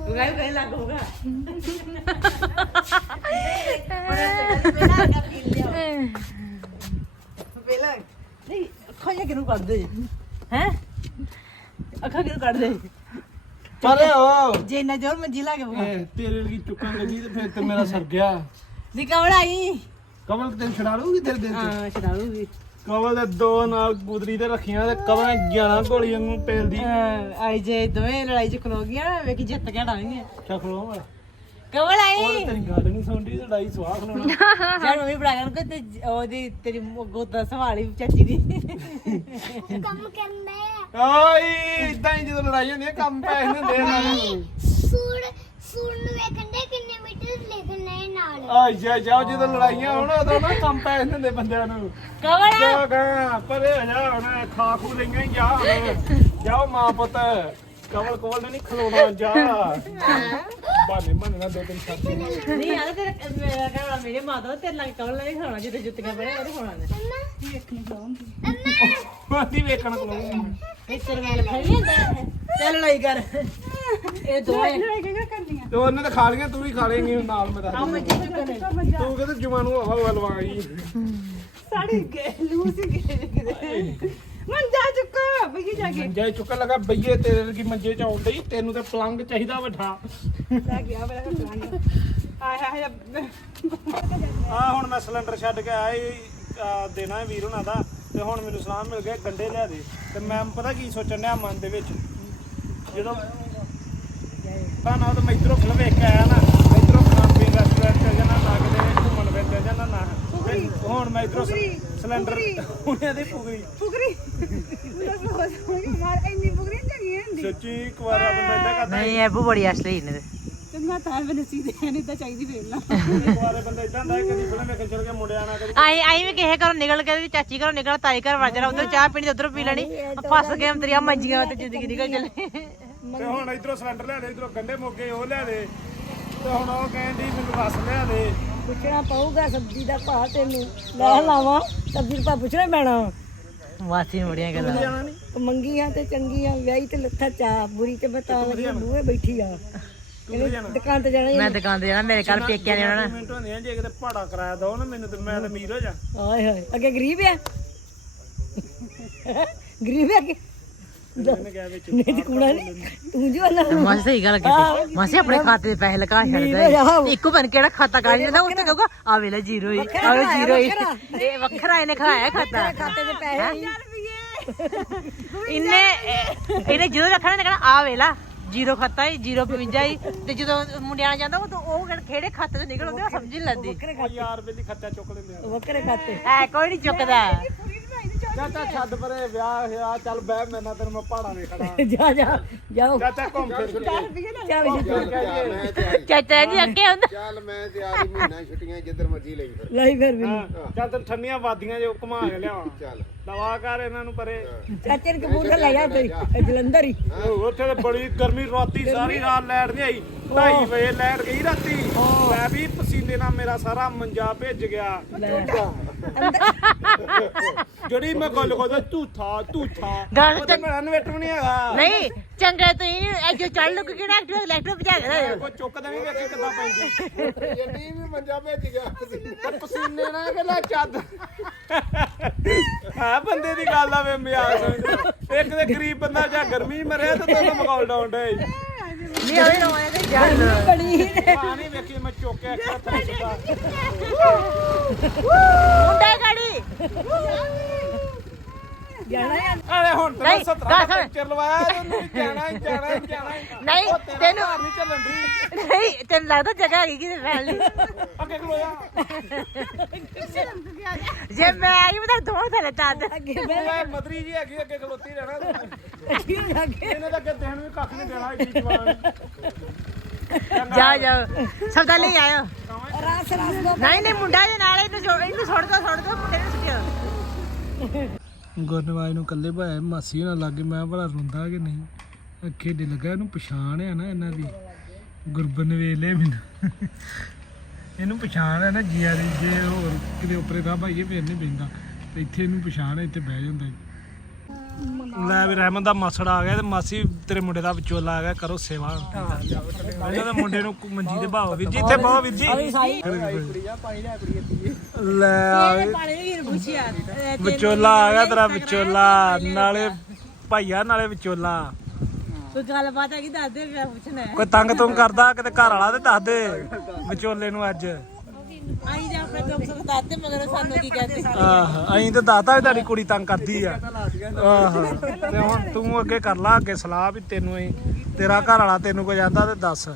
ਤੂੰ ਗਾਇ ਕਹਿ ਲੱਗ ਹੋਗਾ ਪਹਿਲਾਂ ਨਹੀਂ ਅੱਖਾਂ ਜਿਹਾ ਕਿਹਨੂੰ ਕੱਢਦੇ? ਹੈ? ਅੱਖਾਂ ਕਿਹਨੂੰ ਕੱਢਦੇ? ਪਰੇ ਹੋ ਜੇ ਇੰਨਾ ਜ਼ੋਰ ਮੰਜੀ ਲਾ ਕੇ ਬਗਾ ਤੇਰੇ ਲਈ ਚੁੱਕਣ ਲੱਗੀ ਤੇ ਫਿਰ ਤੇ ਮੇਰਾ ਸਰ ਗਿਆ। ਦੀ ਕਵਲ ਆਈ। ਕਮਲ ਤੈਨੂੰ ਛਡਾ ਲੂਗੀ ਤੇਰੇ ਦਿਲ ਤੇ? ਹਾਂ ਛਡਾਊਗੀ ਕਮਲ ਦੇ ਦੋ ਨਾਲ ਗੁਦਰੀ ਤੇ ਰੱਖੀਆਂ ਤੇ ਕਮਲ ਨੇ ਜਾਣਾ ਗੋਲੀ ਵਾਂਗੂ ਪੇਲਦੀ। ਆਈ ਜੇ ਦੋਵੇਂ ਲੜਾਈ ਚ ਖਲੋ ਗਈਆਂ ਵੇਖੀ ਜਿੱਤ ਕੇ ਹਟਾਵਾਂਗੇ ਚਖਲੋ ਮੈਂ ਕਵਲ ਆਈ। ਉਹ ਤੇਰੀ ਗੱਲ ਨਹੀਂ ਸੁਣਦੀ ਲੜਾਈ ਸਵਾਹ ਖਲੋਣਾ। ਜਾਨ ਉਹ ਵੀ ਬੜਾ ਕਰਨ ਕੋ ਤੇ ਉਹਦੀ ਤੇਰੀ ਗੋਦਾ ਸੰਭਾਲੀ ਚਾਚੀ ਦੀ। ਕੰਮ ਕਰਨਾ ਹੈ। ਓਏ ਇਦਾਂ ਹੀ ਜਦੋਂ ਲੜਾਈ ਹੁੰਦੀ ਹੈ ਕੰਮ ਪੈ ਹੁੰਦੇ ਆ ਨਾਲ ਸੂਰ ਸੂਰ ਨੂੰ ਵੇਖਣ ਦੇ ਕਿੰਨੇ ਮੀਟਰ ਲਿਖਣਾ ਹੈ ਨਾਲ। ਆ ਜਾ ਜਾ ਜਦੋਂ ਲੜਾਈਆਂ ਹੋਣ ਉਦੋਂ ਨਾ ਕੰਮ ਪੈ ਹੁੰਦੇ ਬੰਦਿਆਂ ਨੂੰ। ਕਵਲ! ਜਾ ਗਾ ਪਰੇ ਹੋ ਜਾ ਹੁਣ ਖਾ ਖੂ ਲਈਆਂ ਜਾ ਹੁਣ। ਜਾਓ ਮਾਂ ਪੁੱਤ ਕਵਲ ਨੇ ਨਹੀਂ ਖਲੋਣਾ ਜਾ। ਬਾਨੇ ਬਾਨੇ ਨਾ ਦੋ ਤਿੰਨ ਛੱਤ ਨਹੀਂ ਯਾਰ ਤੇਰੇ ਮੇਰਾ ਕਹਣਾ ਮੇਰੇ ਮਾਤਾ ਤੇਰੇ ਲੱਗ ਕਵਲ ਨਹੀਂ ਖਾਣਾ ਜਿੱਤੇ ਜੁੱਤੀਆਂ ਬਣੇ ਉਹਦੇ ਖਾਣਾ ਨੇ ਮਾਦੀ ਵੇਖਣ ਇਹ ਤੇਰੇ ਨਾਲ ਖੜੀ ਹੁੰਦਾ ਚੱਲ ਲੜਾਈ ਕਰ। ਇਹ ਕਰਨੀਆਂ ਤੇ ਉਹਨੇ ਤਾਂ ਖਾ ਲਈਆਂ ਤੂੰ ਵੀ ਖਾ ਲੇਂਗੀ ਨਾਲ ਮੈਂ ਦੱਸ ਆ ਮੰਜੀ ਚੁੱਕਣੇ ਤੂੰ ਕਹਿੰਦੇ ਜੁਮਾ ਨੂੰ ਹਵਾ ਹਵਾ ਲਵਾਈ ਸਾੜੀ ਗਏ ਲੂਸੀ ਗਏ ਕਿਤੇ। ਮਨ ਜਾ ਚੁੱਕਾ ਬਈ ਜਾ ਕੇ। ਜੇ ਚੁੱਕਣ ਲੱਗਾ ਬਈਏ ਤੇਰੇ ਵਰਗੀ ਮੰਜੇ ਚ ਆਉਣ ਡਈ ਤੈਨੂੰ ਤੇ ਪਲੰਗ ਚਾਹੀਦਾ ਵੱਡਾ। ਲੈ ਗਿਆ ਬੜਾ ਕਰਾਂਗਾ ਆਏ ਹਾਏ ਆ ਹੁਣ ਮੈਂ ਸਿਲੰਡਰ ਛੱਡ ਕੇ ਆਇਆ ਈ, ਆ, ਦੇਣਾ ਹੈ ਵੀਰ ਹੁਣਾਂ ਦਾ। ਤੇ ਹੁਣ ਮੈਨੂੰ ਸਲਾਮ ਮਿਲ ਗਿਆ ਗੰਡੇ ਲਿਆ ਦੇ। ਤੇ ਮੈਂ ਪਤਾ ਕੀ ਸੋਚਣ ਡਿਆ ਮਨ ਦੇ ਵਿੱਚ? ਜਦੋਂ ਨਾ ਤਾਂ ਮੈਂ ਇਧਰੋਂ ਫਿਲਮ ਵੇਖ ਕੇ ਆਇਆ ਨਾ ਇਧਰੋਂ ਖਾਣ ਪੀਣ ਰੈਸਟੋਰੈਂਟ ਤੇ ਜਾਣਾ ਨਾ ਕਿਤੇ ਘੁੰਮਣ ਫਿਰਨ ਤੇ ਜਾਣਾ ਨਾ। ਹੁਣ ਮੈਂ ਇਧਰੋਂ ਸਿਲੰਡਰ ਉਹਨੇ ਦੀ ਫੁਗਰੀ ਫੁਗਰੀ ਮਾਰ ਇੰਨੀ ਫੁਗਰੀ ਚੰਗੀ ਹੁੰਦੀ। ਸੱਚੀ ਇੱਕ ਵਾਰ ਬੰਦਾ ਇਦਾਂ ਕਰਦਾ ਨਹੀਂ ਇਹ ਬੂ ਬੜੀ ਅਸਲੀ ਨੇ। ਮੈਂ ਤਾਂ ਵੀ ਸੀ ਦੇ ਨਹੀਂ ਤਾਂ ਚਾਹੀਦੀ ਫੇਰ ਲਾ ਇੱਕ ਵਾਰ ਬੰਦਾ ਇਦਾਂ ਹੁੰਦਾ ਕਦੀ ਫਿਲਮ ਵੇਖਣ ਚਲ ਗਿਆ ਮੁੰਡਿਆਂ ਨਾਲ ਕਦੀ ਆਈ ਆਈ ਵੀ ਕਿਸੇ ਘਰੋਂ ਨਿਕਲ ਕੇ ਤੇ ਚਾਚੀ ਘਰੋਂ ਨਿਕਲ ਤਾਈ ਘਰ ਵੜ ਜਾਣਾ ਉਧਰ ਚਾਹ ਪੀਣੀ ਤੇ ਉਧਰ ਪੀ ਲੈਣੀ। ਫਸ ਗਏ ਅੰਤਰੀਆਂ ਮੰਜੀਆਂ ਤੇ ਜ਼ਿੰਦਗੀ ਨਿਕਲ ਚੱਲੇ ਤੇ ਹੁਣ ਇਧਰੋਂ ਸਿਲੰਡਰ ਲਿਆ ਦੇ ਇਧਰੋਂ ਗੰਡੇ ਮੋਗੇ ਉਹ ਲਿਆ ਦੇ ਤੇ ਹੁਣ ਉਹ ਕਹਿੰਦੀ ਮੈਨੂੰ ਰਸ ਲਿਆ ਦੇ। ਪੁੱਛਣਾ ਪਊਗਾ ਸਬਜ਼ੀ ਦਾ ਭਾਅ ਤੈਨੂੰ ਲੈ ਲਾਵਾਂ ਸਬਜ਼ੀ ਦਾ ਭਾਅ ਪੁੱਛਣਾ ਪੈਣਾ। ਗੱਲਾਂ। ਮੰਗੀਆਂ ਤੇ ਚੰਗੀਆਂ ਵਿਆਹੀ ਤੇ ਲੱਥਾ ਚਾ ਬੁਰੀ ਤੇ ਬਤਾ ਬੂਹੇ ਬੈਠੀ ਆ। ਤੂੰ ਜਾਣਾ? ਦੁਕਾਨ ਤੇ ਜਾਣਾ ਹੀ ਮੈਂ ਦੁਕਾਨ ਤੇ ਜਾਣਾ ਮੇਰੇ ਘਰ ਪੇਕਿਆਂ ਨੇ ਆਉਣਾ। ਮਿੰਟ ਹੁੰਦੀਆਂ ਜੇ ਕਿਤੇ ਭਾੜਾ ਕਰਾਇਆ ਦੋ ਨਾ ਮੈਨੂੰ ਤੇ ਮੈਂ ਤਾਂ ਅਮੀਰ ਹੋ ਜਾ। ਆਏ ਹਾਏ ਅੱਗੇ ਗਰੀਬ ਆ? ਗਰੀਬ ਆ ਕਿ ਇਹਨੇ ਕਿਹਾ ਵਿੱਚ ਨਹੀਂ ਤੇ ਕੁੜਾ ਨਹੀਂ। ਤੂੰ ਜੋ ਨਾ। ਮਾਸੀ ਸਹੀ ਗੱਲ ਕੀਤੀ। ਮਾਸੀ ਆਪਣੇ ਖਾਤੇ ਦੇ ਪੈਸੇ ਲਗਾ ਛੱਡਦਾ। ਇੱਕੋ ਬਣ ਕਿਹੜਾ ਖਾਤਾ ਕੱਢ ਲੈਂਦਾ ਉਸ ਤੇ ਕਹੂਗਾ ਆ ਵੇਲੇ ਜ਼ੀਰੋ ਹੀ ਆ ਵੇਲੇ ਜ਼ੀਰੋ ਹੀ। ਇਹ ਵੱਖਰਾ ਇਹਨੇ ਖਲਾਇਆ ਖਾਤਾ। ਖਾਤੇ ਦੇ ਪੈਸੇ ਇਹਨੇ ਇਹਨੇ ਜਦੋਂ ਰੱਖਣਾ ਨੇ ਕਹਣਾ ਆ ਵੇਲਾ। ਜ਼ੀਰੋ ਖਾਤਾ ਹੀ ਜ਼ੀਰੋ 55 ਹੀ। ਤੇ ਜਦੋਂ ਮੁੰਡਿਆਂ ਨਾਲ ਜਾਂਦਾ ਉਹ ਤਾਂ ਉਹ ਕਿਹੜੇ- ਕਿਹੜੇ ਖਾਤੇ ਤੋਂ ਨਿਕਲ ਆਉਂਦੇ ਉਹ ਸਮਝ ਨਹੀਂ ਲੱਗਦੀ। ਉਹ ਯਾਰ ਵੇਲੀ ਖੱਚਾ ਚੁੱਕ ਲੈਂਦੇ ਆ। ਵੱਖਰੇ ਖਾਤੇ। ਐ ਕੋਈ ਨਹੀਂ ਚੁੱਕਦਾ। ਚਾਚਾ ਛੱਡ ਪਰੇ ਵਿਆਹ ਹੋਇਆ ਚੱਲ ਬਹਿ ਮੇਰੇ ਨਾਲ ਤੈਨੂੰ ਮੈਂ ਪਹਾੜਾਂ ਵੇਖਣਾ ਜਾ ਜਾ ਜਾਓ ਚਾਚਾ ਘੁੰਮ ਫਿਰ ਕੇ। ਵੀ ਚਾਚਾ ਜੀ ਅੱਗੇ ਹੁੰਦਾ ਚੱਲ ਮੈਂ ਤੇ ਆ ਮਹੀਨਾ ਛੁੱਟੀਆਂ ਜਿੱਧਰ ਮਰਜ਼ੀ ਲਈ ਫਿਰ। ਲਈ ਫਿਰ ਵੀ। ਚੱਲ ਤੈਨੂੰ ਠੰਡੀਆਂ ਵਾਦੀਆਂ ਜੋ ਘੁਮਾ ਕੇ ਲਿਆਵਾਂ। ਚੱਲ। ਦਵਾ ਕਰ ਇਹਨਾਂ ਨੂੰ ਪਰੇ। ਚਾਚੇ ਨੂੰ ਕਬੂਤਰ ਲੈ ਜਾ ਤੇ ਜਲੰਧਰ ਹੀ। ਉੱਥੇ ਤੇ ਬੜੀ ਗਰਮੀ ਰਾਤੀ ਸਾਰੀ ਰਾਤ ਲੈਟ ਨਹੀਂ ਆਈ। 2:30 ਵਜੇ ਲੈਟ ਗਈ ਰਾਤੀ। ਮੈਂ ਵੀ ਪਸੀਨੇ ਨਾਲ ਮੇਰਾ ਸਾਰਾ ਮੰਜਾ ਭਿੱਜ ਗਿਆ। ਜਿਹੜੀ ਮੈਂ ਗੱਲ ਕਰਦਾ ਝੂਠਾ ਝੂਠਾ ਗੱਲ ਉਹ ਤੇ ਮੇਰਾ ਇਨਵੇਟਰ ਨਹੀਂ ਹੈਗਾ। ਨਹੀਂ ਚੰਗਾ ਤੂੰ ਇਹ ਜੋ ਚੱਲ ਲੁੱਕ ਕਿਹੜਾ ਐਕਟਿਵ ਲੈਪਟਾਪ ਭਜਾ ਕੇ ਕੋਈ ਚੁੱਕਦਾ ਨਹੀਂ ਵੇਖੀ ਕਿੱਦਾਂ ਪੈਂਦੀ। ਜੱਡੀ ਵੀ ਮੰਜਾ ਭੇਜ ਗਿਆ ਤੇ ਪਸੀਨੇ ਨਾਲ ਚੱਦ ਹਾਂ ਬੰਦੇ ਦੀ ਗੱਲ ਆਵੇ ਮਜ਼ਾਕ ਸਮਝ ਇੱਕ ਤੇ ਗਰੀਬ ਬੰਦਾ ਜਾਂ ਗਰਮੀ ਮਰਿਆ ਤੇ ਤੈਨੂੰ ਮਗਾਉਲ ਡਾਉਣ ਡੇ ਨਹੀਂ ਹੋਏ ਰੋਏ ਤੇ ਹਾਂ ਨਹੀਂ ਵੇਖੀ ਮੈਂ ਚੁੱਕਿਆ ਇੱਕ ਹੱਥ ਨਾਲ ਸਿੱਧਾ। ਮੁੰਡਾ ਗਾੜੀ। ਅਰੇ ਹੁਣ ਤੇ ਨਹੀਂ, 17 ਗੱਲ ਦਾ ਸੁਣ। ਪਿਕਚਰ ਲਵਾਇਆ ਤੈਨੂੰ ਵੀ ਜਾਣਾ ਹੀ ਜਾਣਾ ਹੀ ਜਾਣਾ ਹੀ। ਨਹੀਂ, ਉਹ ਤੇਰਾ ਤੈਨੂੰ- ਘਰ ਨਹੀਂ ਚੱਲਣ ਦੀ ਨਹੀਂ ਤੈਨੂੰ ਲੱਗਦਾ ਜਗ੍ਹਾ ਹੈਗੀ ਕਿਤੇ ਰਹਿਣ ਲਈ। ਅੱਗੇ ਖਲੋਇਆ ਜੇ। ਮੈਂ ਆਈ ਮੈਂ ਤਾਂ ਦੋ ਥਲੇ ਤੱਦ ਉਹ ਮਦਰੀ ਜੀ ਹੈਗੀ ਅੱਗੇ ਖਲੋਤੀ ਰਹਿਣਾ। ਤੂੰ। ਕੀ। ਲੱਗੇ ਇਹਨੇ ਤਾਂ ਅੱਗੇ ਦੇਣ ਵੀ ਕੱਖ ਨਹੀਂ ਦੇਣਾ ਏਡੀ ਜਵਾਨ। ਜਾ ਜਾ। ਸੌਦਾ ਲਈ ਆਇਓ। ਰਾਸ ਰਾਸ ਦੋ। ਨਹੀਂ ਨਹੀਂ ਮੁੰਡਾ ਦੇ ਨਾਲ ਇਹਨੂੰ ਇਹਨੂੰ ਛੋੜ ਦੋ ਛੋੜ ਦੋ ਮੁੰਡੇ ਨੂੰ ਸੁੱਟਿਓ। ਗੁਰਨਵਾਜ ਨੂੰ ਇਕੱਲੇ ਭਾਇਆ ਮਾਸੀ ਹੋਣਾ ਲੱਗੇ, ਮੈਂ ਭਲਾ ਰੋਂਦਾ ਕਿ ਨਹੀਂ? ਅੱਖੇ ਡੇ ਲੱਗਾ, ਇਹਨੂੰ ਪਛਾਣ ਹੈ ਨਾ ਇਹਨਾਂ ਦੀ। ਗੁਰਬਨ ਵੇਲੇ ਲਿਆ ਮੈਨੂੰ। ਇਹਨੂੰ ਪਛਾਣ ਹੈ ਨਾ ਜੀਆ ਦੀ, ਜੇ ਹੋਰ ਕਿਤੇ ਉੱਪਰੇ ਦਾ ਭਾਈਏ, ਫਿਰ ਨਹੀਂ ਪੈਂਦਾ ਇੱਥੇ ਇਹਨੂੰ ਪਛਾਣ ਹੈ ਇੱਥੇ ਬਹਿ ਜਾਂਦਾ। ਜੀ ਲੈ ਵੀ ਰਹਿਮਨ ਦਾ ਮਾਸੜ ਆ ਗਿਆ ਤੇ ਮਾਸੀ ਤੇਰੇ ਮੁੰਡੇ ਦਾ ਵਿਚੋਲਾ ਆ ਗਿਆ ਕਰੋ ਸੇਵਾ। ਉਹਨਾਂ ਦੇ ਮੁੰਡੇ ਨੂੰ ਮੰਜੀ ਦੇ ਭਾਓ ਵੀਰ ਜੀ ਇੱਥੇ ਪਾਓ ਵੀਰ ਜੀ। ਲੈ ਆ ਵੀ। ਵਿਚੋਲਾ ਆ ਗਿਆ ਤੇਰਾ ਵਿਚੋਲਾ ਨਾਲੇ ਭਾਈਆ ਨਾਲੇ ਵਿਚੋਲਾ। ਕੋਈ ਗੱਲਬਾਤ ਹੈਗੀ ਦੱਸ ਦੇ ਮੈਂ ਪੁੱਛਣਾ ਹੈ। ਕੋਈ ਤੰਗ ਤੁੰਗ ਕਰਦਾ ਕਿਤੇ ਘਰ ਵਾਲਾ ਤੇ ਦੱਸ ਦੇ। ਵਿਚੋਲੇ ਨੂੰ ਅੱਜ। ਆਈ ਜਾ ਆਪਣੇ ਦੁੱਖ ਸੁੱਖ ਦੱਸਦੇ, ਮਗਰ ਸਾਨੂੰ ਕੀ ਕਹਿੰਦੇ? ਆਹ ਅਹੀਂ ਤੇ ਦਾਤਾ ਵੀ ਤੁਹਾਡੀ ਕੁੜੀ ਤੰਗ ਕਰਦੀ ਆ। ਆਹ, ਤੇ ਹੁਣ ਤੂੰ ਅੱਗੇ ਕਰ ਲਾ, ਅੱਗੇ ਸਲਾਹ ਵੀ ਤੈਨੂੰ ਹੀ ਤੇਰਾ ਘਰ ਵਾਲਾ ਤੈਨੂੰ ਕੋ ਜਾਂਦਾ ਤੇ ਦੱਸ।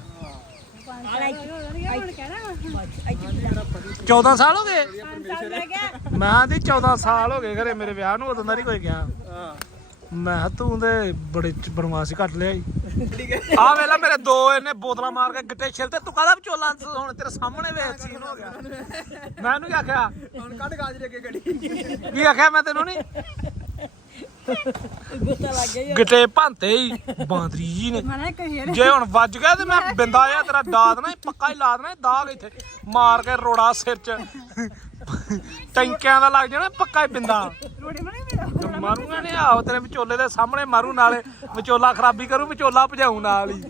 14 ਸਾਲ ਹੋ ਗਏ? ਮੈਂ ਦੀ 14 ਸਾਲ ਹੋ ਗਏ ਘਰੇ ਮੇਰੇ ਵਿਆਹ ਨੂੰ, ਉਦੋਂ ਦਾ ਨਹੀਂ ਕੋਈ ਗਿਆ। ਮੈਂ ਕਿਹਾ ਤੂੰ ਤੇ ਬੜੇ ਬਨਵਾਸ ਹੀ ਕੱਟ ਲਿਆ ਆ ਵੇਲਾ ਮੇਰੇ ਦੋ ਇਹਨੇ ਬੋਤਲਾਂ ਮਾਰ ਕੇ ਗਿੱਟੇ ਛਿਲ ਤੇ ਤੂੰ ਕਾਹਦਾ ਵਿਚੋਲਾ ਹੁਣ ਤੇਰੇ ਸਾਹਮਣੇ ਵੇਖ ਸੀਨ ਹੋ ਗਿਆ। ਮੈਂ ਇਹਨੂੰ ਕੀ ਆਖਿਆ? ਹੁਣ ਕੱਢ ਗਾਜਰੇ ਅੱਗੇ ਗੱਡੀ ਕੀ ਆਖਿਆ ਮੈਂ ਤੈਨੂੰ ਨਹੀਂ ਗੁੱਸਾ ਲੱਗ ਗਿਆ ਗਿੱਟੇ ਭਾਂਤੇ ਹੀ ਬਾਂਦਰੀ ਜੀ ਨੇ। ਜੇ ਹੁਣ ਵੱਜ ਗਿਆ ਤੇ ਮੈਂ ਬਿੰਦਾ ਆ ਤੇਰਾ ਦਾਦ ਨਾ ਪੱਕਾ ਹੀ ਲਾ ਦੇਣਾ ਦਾਗ ਇੱਥੇ। ਮਾਰ ਕੇ ਰੋੜਾ ਸਿਰ 'ਚ। ਟੈਂਕਿਆਂ ਦਾ ਲੱਗ ਜਾਣਾ ਪੱਕਾ ਹੀ ਰੋੜੇ ਮੇਰਾ ਮਾਰੂਗਾ ਨੇ ਆਹੋ ਤੇਰੇ ਵਿਚੋਲੇ ਦੇ ਸਾਹਮਣੇ ਮਾਰੂ ਨਾਲੇ। ਵਿਚੋਲਾ ਖਰਾਬੀ ਕਰੂ ਵਿਚੋਲਾ ਭਜਾਉ ਨਾਲ ਹੀ।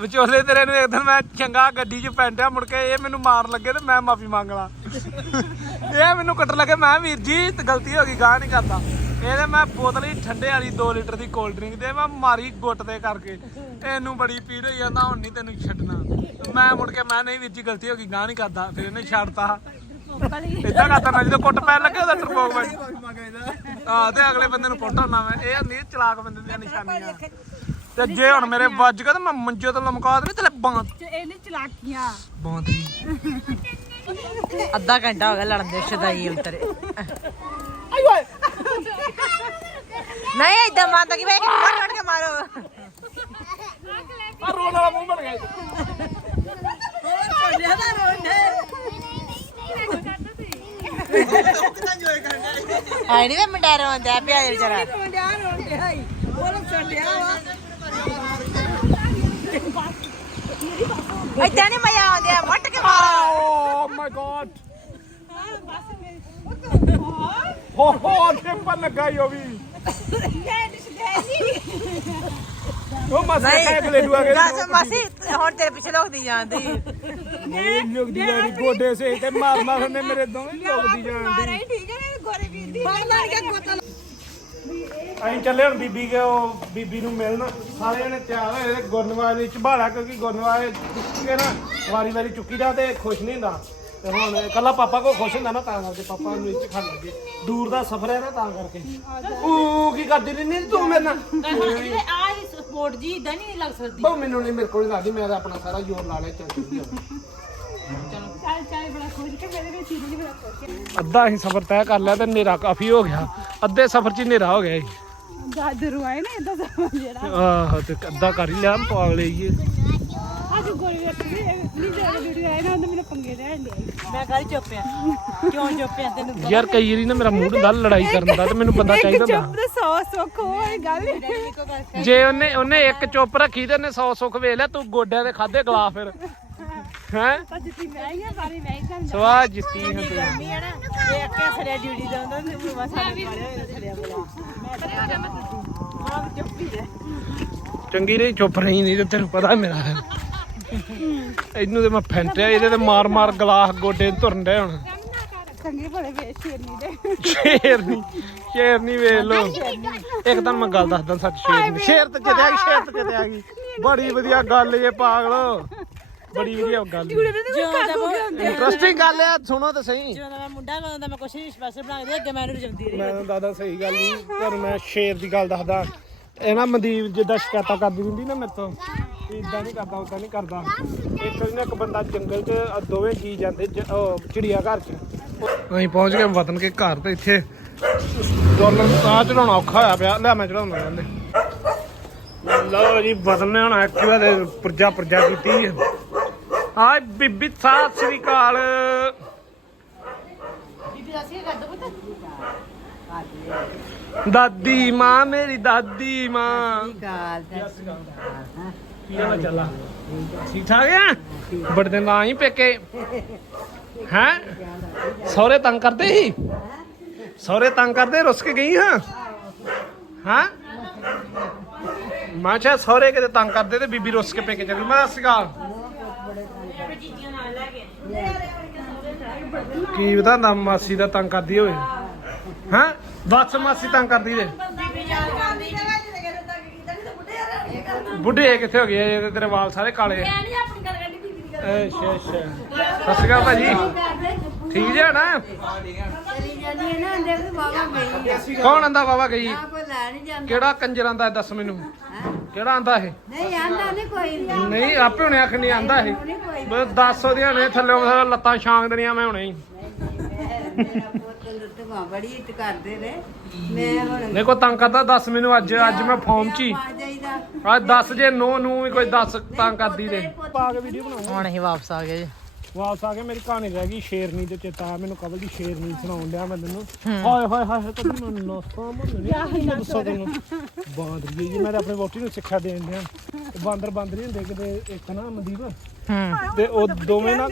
ਵਿਚੋਲੇ ਤੇਰੇ ਨੂੰ ਇੱਕ ਦਿਨ ਮੈਂ ਚੰਗਾ ਗੱਡੀ 'ਚ ਪੈਂਟਿਆ ਮੁੜ ਕੇ ਇਹ ਮੈਨੂੰ ਮਾਰ ਲੱਗੇ ਤੇ ਮੈਂ ਮਾਫੀ ਮੰਗ ਲਾ ਇਹ ਮੈਨੂੰ ਕੱਟ ਲੱਗੇ ਮੈਂ ਵੀਰ ਜੀ ਗਲਤੀ ਹੋ ਗਈ ਗਾਹ ਨਹੀਂ ਕਰਦਾ। ਇਹਦੇ ਮੈਂ ਬੋਤਲ ਹੀ ਠੰਡੇ ਵਾਲੀ 2 ਲੀਟਰ ਦੀ ਕੋਲਡ ਡਰਿੰਕ ਦੇ ਮੈਂ ਮਾਰੀ ਗੁੱਟ ਦੇ ਕਰਕੇ। ਇਹਨੂੰ ਬੜੀ ਪੀੜ ਹੋਈ ਜਾਂਦਾ ਹੁਣ ਨਹੀਂ ਤੈਨੂੰ ਛੱਡਣਾ। ਮੈਂ ਮੁੜ ਕੇ ਮੈਂ ਨਹੀਂ ਵੀਰ ਜੀ ਗਲਤੀ ਹੋ ਗਈ ਗਾਹ ਨਹੀਂ ਕਰਦਾ ਫਿਰ ਇਹਨੇ ਛੱਡਤਾ। ਇਦਾਂ ਕਰਦਾ ਨਾ ਜਦੋਂ ਕੁੱਟ ਪੈਣ ਲੱਗੇ ਉਹਦਾ ਟਰਬੋਕ ਮੈਂ ਹਾਂ ਤੇ ਅਗਲੇ ਬੰਦੇ ਨੂੰ ਪੁੱਟ ਆਉਣਾ ਮੈਂ। ਇਹ ਨਹੀਂ ਚਲਾਕ ਬੰਦੇ ਦੀਆਂ ਨਿਸ਼ਾਨੀਆਂ। ਤੇ ਜੇ ਹੁਣ ਮੇਰੇ ਵੱਜ ਗਿਆ ਤਾਂ ਮੈਂ ਮੰਜੇ ਤੋਂ ਲਮਕਾ ਦੇਣੀ ਤੇਰੇ ਬਾਂਹ ਇਹਨੇ ਚਲਾਕੀਆਂ। ਬਾਂਦਰੀ ਅੱਧਾ ਘੰਟਾ ਹੋ ਗਿਆ ਲੜਨ ਦੇ ਸ਼ਦਾਈ ਉਤਰੇ ਨਹੀਂ ਇਦਾਂ ਮੰਨਦਾ ਕਿ ਵੇ ਕੱਟ ਕੱਟ ਕੇ ਮਾਰੋ। ਆ ਰੋਣ ਵਾਲਾ ਮੂੰਹ ਬਣ ਗਿਆ ਛੋੜਿਆ ਦਾ ਰੋਂਡੇ ਆਈ ਨਹੀਂ ਵੇ ਮੁੰਡਾ ਰੋਂਦਾ ਪਿਆ ਜੇ ਵਿਚਾਰਾ ਰੋਂਡਿਆ ਰੋਂਡਿਆ ਹਾਈ ਉਹ ਛੱਡਿਆ ਵਾ। ਇਦਾਂ ਨਹੀਂ ਮਜ਼ਾ ਆਉਂਦਾ ਵੱਟ ਕੇ ਮਾਰੋ। ਓ ਮਾਈ ਗॉड ਹੋ। ਹੋ ਟਿੰਪਰ ਲੱਗਾ ਈ ਉਹ ਵੀ। ਉਹ ਮਸੇ ਖਾਏ ਗਲੇ ਡੂਆ ਕੇ ਦੱਸ ਮਾਸੀ ਹੁਣ ਤੇਰੇ ਪਿੱਛੇ ਲੋਕਦੀ ਜਾਂਦੀ। ਲੁਕਦੀ ਜਾਣੀ ਗੋਡੇ ਸੇ ਤੇ ਮਾਰ ਮਾਰ ਨੇ ਮੇਰੇ ਦੋਵੇਂ ਲੁਕਦੀ ਜਾਣੀ ਠੀਕ ਹੈ ਨਾ ਗੋਰੇ ਵੀਰ ਦੀ। ਬਾਹਰ ਲੜ ਕੇ ਗੋਤਾ ਅਸੀਂ ਚੱਲੇ ਹੁਣ ਬੀਬੀ ਕੇ ਉਹ ਬੀਬੀ ਨੂੰ ਮਿਲਣ। ਸਾਰੇ ਜਣੇ ਤਿਆਰ ਹੋਏ ਤੇ ਗੁਰਨਵਾਜ ਨੇ ਝਬਾੜਾ ਕਿਉਂਕਿ ਗੁਰਨਵਾਜ ਕੇ ਨਾ ਵਾਰੀ ਵਾਰੀ ਚੁੱਕੀ ਦਾ ਤੇ ਖੁਸ਼ ਨਹੀਂ ਹੁੰਦਾ। ਤੇ ਹੁਣ ਇਕੱਲਾ ਪਾਪਾ ਕੋ ਖੁਸ਼ ਹੁੰਦਾ ਨਾ ਤਾਂ ਕਰਕੇ ਪਾਪਾ ਨੂੰ ਇੱਥੇ ਖੜ ਲੱਗੇ ਦੂਰ ਦਾ ਸਫ਼ਰ ਹੈ ਨਾ ਤਾਂ ਕਰਕੇ। ਉਹ ਕੀ ਕਰਦੀ ਰਹਿੰਦੀ ਤੂੰ ਮੇਰੇ ਨਾਲ? ਆ ਹੀ ਸਪੋਰਟ ਜੀ ਇਦਾਂ ਨਹੀਂ ਲੱਗ ਸਕਦੀ ਬਹੁ ਮੈਨੂੰ ਨਹੀਂ ਮੇਰੇ ਕੋਲ ਨਹੀਂ ਲੱਗਦੀ ਮੈਂ ਤਾਂ ਆਪਣਾ ਸਾਰਾ ਜ਼ੋਰ ਲਾ ਲਿਆ ਚੱਲ ਚੱਲੀ ਚੱਲ ਚੱਲ ਬੜਾ ਖੁਸ਼ ਕੇ ਮੇਰੇ ਵਿੱਚ ਚੀਜ਼ ਬੜਾ ਖੁਸ਼ ਅੱਧਾ ਅਸੀਂ ਸਫ਼ਰ ਤੈਅ ਕਰ ਲਿਆ ਤੇ ਹਨੇਰਾ ਕਾਫੀ ਹੋ ਗਿਆ। ਅੱਧੇ ਸਫ਼ਰ 'ਚ ਹੀ ਹਨੇਰਾ ਹੋ ਗਿਆ ਜੀ ਦਾਦਰੂ ਆਏ ਨਾ ਇਦਾਂ ਦਾ ਜਿਹੜਾ। ਆਹ ਤੇ ਅੱਧਾ ਕਰ ਹੀ ਲਿਆ ਪਾਗ ਲਈਏ ਅੱਜ ਗੋਰੇ ਵੀਰ ਦੀ ਨਹੀਂ ਜਿਹੜਾ ਵੀਡੀਓ ਆਇਆ ਨਾ ਉਹਨੇ ਮੈਨੂੰ ਪੰਗੇ ਲੈਣ ਲਿਆ ਮੈਂ ਕਾਹਦੀ ਚੁੱਪਿਆ ਕਿਉਂ ਚੁੱਪਿਆ ਤੈਨੂੰ ਯਾਰ ਕਈ ਵਾਰੀ ਨਾ ਮੇਰਾ ਮੂਡ ਹੁੰਦਾ ਲੜਾਈ ਕਰਨ ਦਾ ਤੇ ਮੈਨੂੰ ਬੰਦਾ ਚਾਹੀਦਾ ਹੁੰਦਾ। ਚੁੱਪ ਤੇ ਸੌ ਸੁੱਖ ਹੋਏ ਗੱਲ। ਜੇ ਉਹਨੇ ਉਹਨੇ ਇੱਕ ਚੁੱਪ ਰੱਖੀ ਤੇ ਉਹਨੇ 100 ਸੁੱਖ ਵੇਖ ਲਿਆ ਤੂੰ ਗੋਡਿਆਂ ਦੇ ਖਾਦੇ ਗਲਾ ਫਿਰ। ਹੈ? ਤਾਂ ਜਿੱਤੀ ਮੈਂ ਹੀ ਆ ਸਾਰੀ ਮੈਂ ਹੀ ਕਰ ਸਵਾਹ ਜਿੱਤੀ ਹੁੰਦੀ ਗਰਮੀ ਹੈ ਨਾ ਇਹ ਅੱਕੇ ਸਰਿਆ ਡਿਊਟੀ ਦਾ ਹੁੰਦਾ ਤੇ ਬਸ ਸਾਡੇ ਮਾਰੇ ਹੋਏ ਨੇ ਸਰਿਆ ਬਲਾ। ਮੈਂ ਸਰਿਆ ਜਾ ਮੈਂ ਮਾਂ ਵੀ ਚੁੱਪੀ ਹੈ ਚੰਗੀ ਰਹੀ ਚੁੱਪ ਰਹੀ ਨਹੀਂ ਤੇ ਤੈਨੂੰ ਪਤਾ ਮੇਰਾ। ਹੈ ਇਹਨੂੰ ਤੇ ਮੈਂ ਫੈਂਟਿਆ ਇਹਦੇ ਤੇ ਮਾਰ ਮਾਰ ਗਲਾਸ ਗੋਡੇ ਨੂੰ ਧੁਰਨ ਡਿਆ ਹੁਣ। ਚੰਗੇ ਭਲੇ ਵੇਚ ਸ਼ੇਰਨੀ ਦੇ। ਸ਼ੇਰਨੀ ਸ਼ੇਰਨੀ ਵੇਖ ਲੋ ਇੱਕ ਤਾਂ ਮੈਂ ਗੱਲ ਦੱਸਦਾ ਸੱਚ ਸ਼ੇਰਨੀ। ਸ਼ੇਰ ਤੇ ਕਿਤੇ ਆ ਗਈ ਸ਼ੇਰ ਤੇ ਕਿਤੇ ਆ ਗਈ ਬੜੀ ਵਧੀਆ ਗੱਲ ਜੇ ਪਾਗਲ। ਬੜੀ ਵਧੀਆ ਗੱਲ ਇੰਟਰਸਟਿੰਗ ਗੱਲ ਆ ਸੁਣੋ ਤਾਂ ਸਹੀ। ਜਦੋਂ ਮੈਂ ਮੁੰਡਾ ਬਣਦਾ ਮੈਂ ਕੁਛ ਨਹੀਂ ਸਪੈਸ਼ਲ ਬਣਾ ਕੇ ਦੇ ਅੱਗੇ ਮੈਨੂੰ ਰਜਮਦੀ ਰਹੀ ਮੈਂ ਦੱਸਦਾ ਸਹੀ ਗੱਲ ਨਹੀਂ ਤੁਹਾਨੂੰ ਮੈਂ ਸ਼ੇਰ ਦੀ ਗੱਲ ਦੱਸਦਾ। ਇਹ ਨਾ ਮਨਦੀਪ ਜਿੱਦਾਂ ਸ਼ਿਕਾਇਤਾਂ ਕਰਦੀ ਰਹਿੰਦੀ ਨਾ ਮੇਰੇ ਤੋਂ ਇਦਾਂ ਨਹੀਂ ਕਰਦਾ ਉਦਾਂ ਨਹੀਂ ਕਰਦਾ। ਨਾ ਇੱਕ ਬੰਦਾ ਜੰਗਲ 'ਚ ਆਹ ਦੋਵੇਂ ਜੀ ਜਾਂਦੇ ਜ- ਉਹ ਚਿੜੀਆ ਘਰ 'ਚ। ਅਸੀਂ ਪਹੁੰਚ ਗਏ ਵਤਨ ਕੇ ਘਰ ਤੇ ਇੱਥੇ। ਡਾਲਰ ਆ ਚੜਾਉਣਾ ਔਖਾ ਹੋਇਆ ਪਿਆ। ਲੈ ਮੈਂ ਚੜਾਉਣਾ ਕਹਿੰਦੇ ਲਓ ਜੀ ਵਤਨ ਨੇ ਹੁਣ ਐਕਟਿਵਾ ਦੇ ਪੁਰਜਾ ਪੁਰਜਾ ਕੀਤੀ ਹੈ। ਹਾਂ ਬੀਬੀ ਸਤਿ ਸ੍ਰੀ ਅਕਾਲ। ਬੀਬੀ ਦੱਸ ਕੀ ਕਰਦਾ ਪੁੱਤ। ਦਾਦੀ ਮਾਂ ਮੇਰੀ ਦਾਦੀ ਮਾਂ। ਕੀ ਹਾਲ ਚੱਲਾ ਠੀਕ ਠਾਕ ਆ? ਬੜੇ ਦਿਨ ਆ ਹੀ ਪੇਕੇ। ਹੈ? ਸਹੁਰੇ ਤੰਗ ਕਰਦੇ ਸੀ? ਸਹੁਰੇ ਤੰਗ ਕਰਦੇ ਰੁੱਸ ਕੇ ਗਈ ਹਾਂ। ਹਾਂ? ਮੈਂ ਕਿਹਾ ਸਹੁਰੇ ਕਿਤੇ ਤੰਗ ਕਰਦੇ ਤੇ ਬੀਬੀ ਰੁੱਸ ਕੇ ਪੇਕੇ ਚਲੀ ਮੈਂ ਅਕਾਲ। ਕੀ ਨਾ ਮਾਸੀ ਦਾ ਤੰਗ ਕਰਦੀ ਹੋਵੇ। ਹਾਂ? ਬਸ ਮਾਸੀ ਤੰਗ ਕਰਦੀ ਦੇ ਬੁੱਢੇ ਕਿੱਥੇ ਹੋ ਗਏ? ਇਹ ਤੇ ਤੇਰੇ ਵਾਲ ਸਾਰੇ ਕਾਲੇ ਆ। ਅੱਛਾ ਅੱਛਾ। ਸਤਿ ਸ਼੍ਰੀ ਅਕਾਲ ਭਾਜੀ। ਠੀਕ ਜਿਹਾ ਨਾ ਕੌਣ ਆਂਦਾ ਬਾਬਾ ਗਈ? ਕਿਹੜਾ ਕੰਜਰ ਆਂਦਾ ਦੱਸ ਮੈਨੂੰ? ਕਿਹੜਾ ਆਂਦਾ ਇਹ? ਨਹੀਂ ਆਂਦਾ ਨਹੀਂ ਕੋਈ ਨਹੀਂ ਆਪੇ ਹੁਣੇ ਆਖਣੀ ਆਂਦਾ ਇਹ। ਬਸ 10 ਉਹਦੀਆਂ ਨੇ, ਥੱਲੇ ਲੱਤਾਂ ਛਾਂਗ ਦੇਣੀਆਂ ਮੈਂ ਹੁਣੇ ਹੀ। ਮੇਰਾ ਪੁੱਤ ਲੁੱਟਵਾ ਬੜੀ ਇੱਜ਼ਤ ਕਰਦੇ ਨੇ। ਮੈਂ ਹੁਣ ਕੋਈ ਤੰਗ ਕਰਦਾ ਦੱਸ ਮੈਨੂੰ ਅੱਜ ਅੱਜ ਮੈਂ ਫਾਰਮ ਚ ਹੀ। ਆ ਜਾਈਦਾ। ਅੱਜ ਦੱਸ ਜੇ ਨੋ ਨੂੰ ਵੀ ਕੋਈ ਦੱਸ ਤੰਗ ਕਰਦੀ ਦੇ ਪਾ ਕੇ ਵੀਡੀਓ ਬਣਾਉਂ ਹੁਣ ਅਸੀਂ ਵਾਪਸ ਆ ਗਏ। ਜੀ ਵਾਪਸ ਆ ਕੇ ਮੇਰੀ ਕਹਾਣੀ ਰਹਿ ਗਈ ਸ਼ੇਰਨੀ ਤੇ ਚੇਤਾ। ਆ ਮੈਨੂੰ ਕਬਲ ਦੀ ਸ਼ੇਰਨੀ ਸੁਣਾਉਣ ਡਿਆ ਮੈਂ ਤੈਨੂੰ। ਹਾਏ ਹਾਏ ਹਾਏ ਕਦੀ ਮੈਂ ਨਸਾ ਮਨ ਨਹੀਂ ਦੱਸੋ ਤੈਨੂੰ ਬਾਂਦਰੀ ਜੀ। ਮੈਂ ਤਾਂ ਆਪਣੀ ਵੋਟੀ ਨੂੰ ਸਿੱਖਿਆ ਦੇਣ ਡਿਆ। ਤੇ ਬਾਂਦਰ ਬਾਂਦਰ ਹੀ ਹੁੰਦੇ ਕਿਤੇ ਇੱਕ ਨਾ ਮਨਦੀਪ। ਹੂੰ। ਤੇ ਉਹ ਦੋਵੇਂ ਨਾ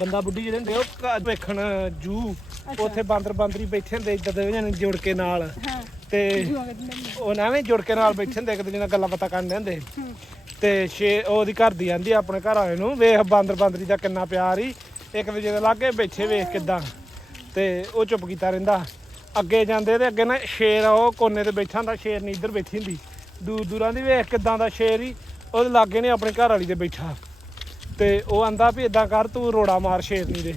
ਬੰਦਾ ਬੁੱਢੀ ਜਿਹੜੇ ਹੁੰਦੇ ਉਹ ਵੇਖਣ ਜੂ। ਉੱਥੇ ਬਾਂਦਰ ਬਾਂਦਰੀ ਬੈਠੇ ਹੁੰਦੇ ਇਦਾਂ ਦੇ ਜਣੇ ਜੁੜ ਕੇ ਨਾਲ। ਤੇ ਉਹ ਨਾ ਐਵੇਂ ਜੁੜ ਕੇ ਨਾਲ ਬੈਠੇ ਹੁੰਦੇ ਇੱਕ ਦੂਜੇ ਨਾਲ ਗੱਲਾਂ ਬਾਤਾਂ ਕਰਦੇ ਹੁੰਦੇ ਤੇ ਛੇ ਉਹਦੀ ਘਰ ਦੀ ਆਂਦੀ ਆਪਣੇ ਘਰ ਵਾਲੇ ਨੂੰ ਵੇਖ ਬਾਂਦਰ ਬਾਂਦਰੀ ਦਾ ਕਿੰਨਾ ਪਿਆਰ ਹੀ ਇੱਕ ਦੂਜੇ ਦੇ ਲਾਗੇ ਬੈਠੇ ਵੇਖ ਕਿਦਾਂ। ਤੇ ਉਹ ਚੁੱਪ ਕੀਤਾ ਰਹਿੰਦਾ। ਅੱਗੇ ਜਾਂਦੇ ਤੇ ਅੱਗੇ ਨਾ ਸ਼ੇਰ ਉਹ ਕੋਨੇ ਤੇ ਬੈਠਾ ਹੁੰਦਾ ਸ਼ੇਰ ਨਹੀਂ ਇੱਧਰ ਬੈਠੀ ਹੁੰਦੀ। ਦੂਰ ਦੂਰਾਂ ਦੀ ਵੇਖ ਕਿਦਾਂ ਦਾ ਸ਼ੇਰ ਹੀ ਉਹਦੇ ਲਾਗੇ ਨੇ ਆਪਣੇ ਘਰ ਵਾਲੀ ਦੇ ਬੈਠਾ। ਤੇ ਉਹ ਆਂਦਾ ਵੀ ਇਦਾਂ ਕਰ ਤੂੰ ਰੋੜਾ ਮਾਰ ਸ਼ੇਰਨੀ ਦੇ।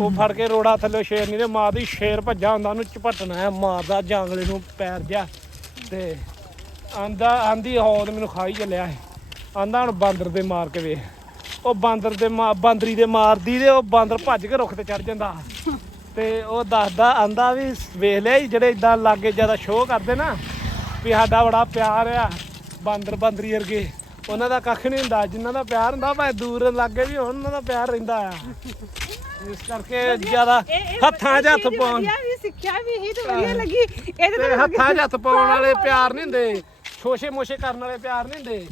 ਉਹ ਫੜ ਕੇ ਰੋੜਾ ਥੱਲੇ ਸ਼ੇਰ ਨਹੀਂ ਦੇ ਮਾਰਦੀ ਸ਼ੇਰ ਭੱਜਾ ਹੁੰਦਾ, ਉਹਨੂੰ ਝਪਟਣਾ ਹੈ, ਮਾਰਦਾ ਜਾਂਗਲੇ ਨੂੰ ਪੈਰ ਜਾ ਤੇ ਆਂਦਾ, ਆਂਦੀ ਹੌਦ ਮੈਨੂੰ ਖਾਈ ਚੱਲਿਆ ਆਂਦਾ, ਹੁਣ ਬਾਂਦਰ ਦੇ ਮਾਰ ਕੇ ਵੇ ਉਹ ਬਾਂਦਰ ਦੇ ਬਾਂਦਰੀ ਦੇ ਮਾਰਦੀ ਤੇ ਉਹ ਬਾਂਦਰ ਭੱਜ ਕੇ ਰੁੱਖ ਤੇ ਚੜ ਜਾਂਦਾ। ਤੇ ਉਹ ਦੱਸਦਾ, ਆਂਦਾ ਵੀ ਵੇਖ ਲਿਆ ਜਿਹੜੇ ਇਦਾਂ ਲਾਗੇ ਜ਼ਿਆਦਾ ਸ਼ੋਅ ਕਰਦੇ ਨਾ, ਵੀ ਸਾਡਾ ਬੜਾ ਪਿਆਰ ਆ, ਬਾਂਦਰ ਬਾਂਦਰੀ ਵਰਗੇ। ਉਹਨਾਂ ਦਾ ਕੱਖ ਨਹੀਂ ਹੁੰਦਾ ਜਿਨ੍ਹਾਂ ਦਾ ਪਿਆਰ ਹੁੰਦਾ, ਭਾਵੇਂ ਦੂਰ ਲਾਗੇ ਵੀ ਹੋਣ, ਉਹਨਾਂ ਦਾ ਪਿਆਰ ਰਹਿੰਦਾ ਆ। ਇਸ ਕਰਕੇ ਜ਼ਿਆਦਾ ਹੱਥਾਂ 'ਚ ਹੱਥ ਪਾਉਣ। ਵੀ ਸਿੱਖਿਆ ਵੀ ਇਹੀ ਤਾਂ ਵਧੀਆ ਲੱਗੀ। ਇਹਦੇ ਤੇ ਹੱਥਾਂ 'ਚ ਹੱਥ ਪਾਉਣ ਵਾਲੇ ਪਿਆਰ ਨਹੀਂ ਹੁੰਦੇ। ਛੋਸ਼ੇ ਮੋਸ਼ੇ ਕਰਨ ਵਾਲੇ ਪਿਆਰ ਨਹੀਂ ਹੁੰਦੇ।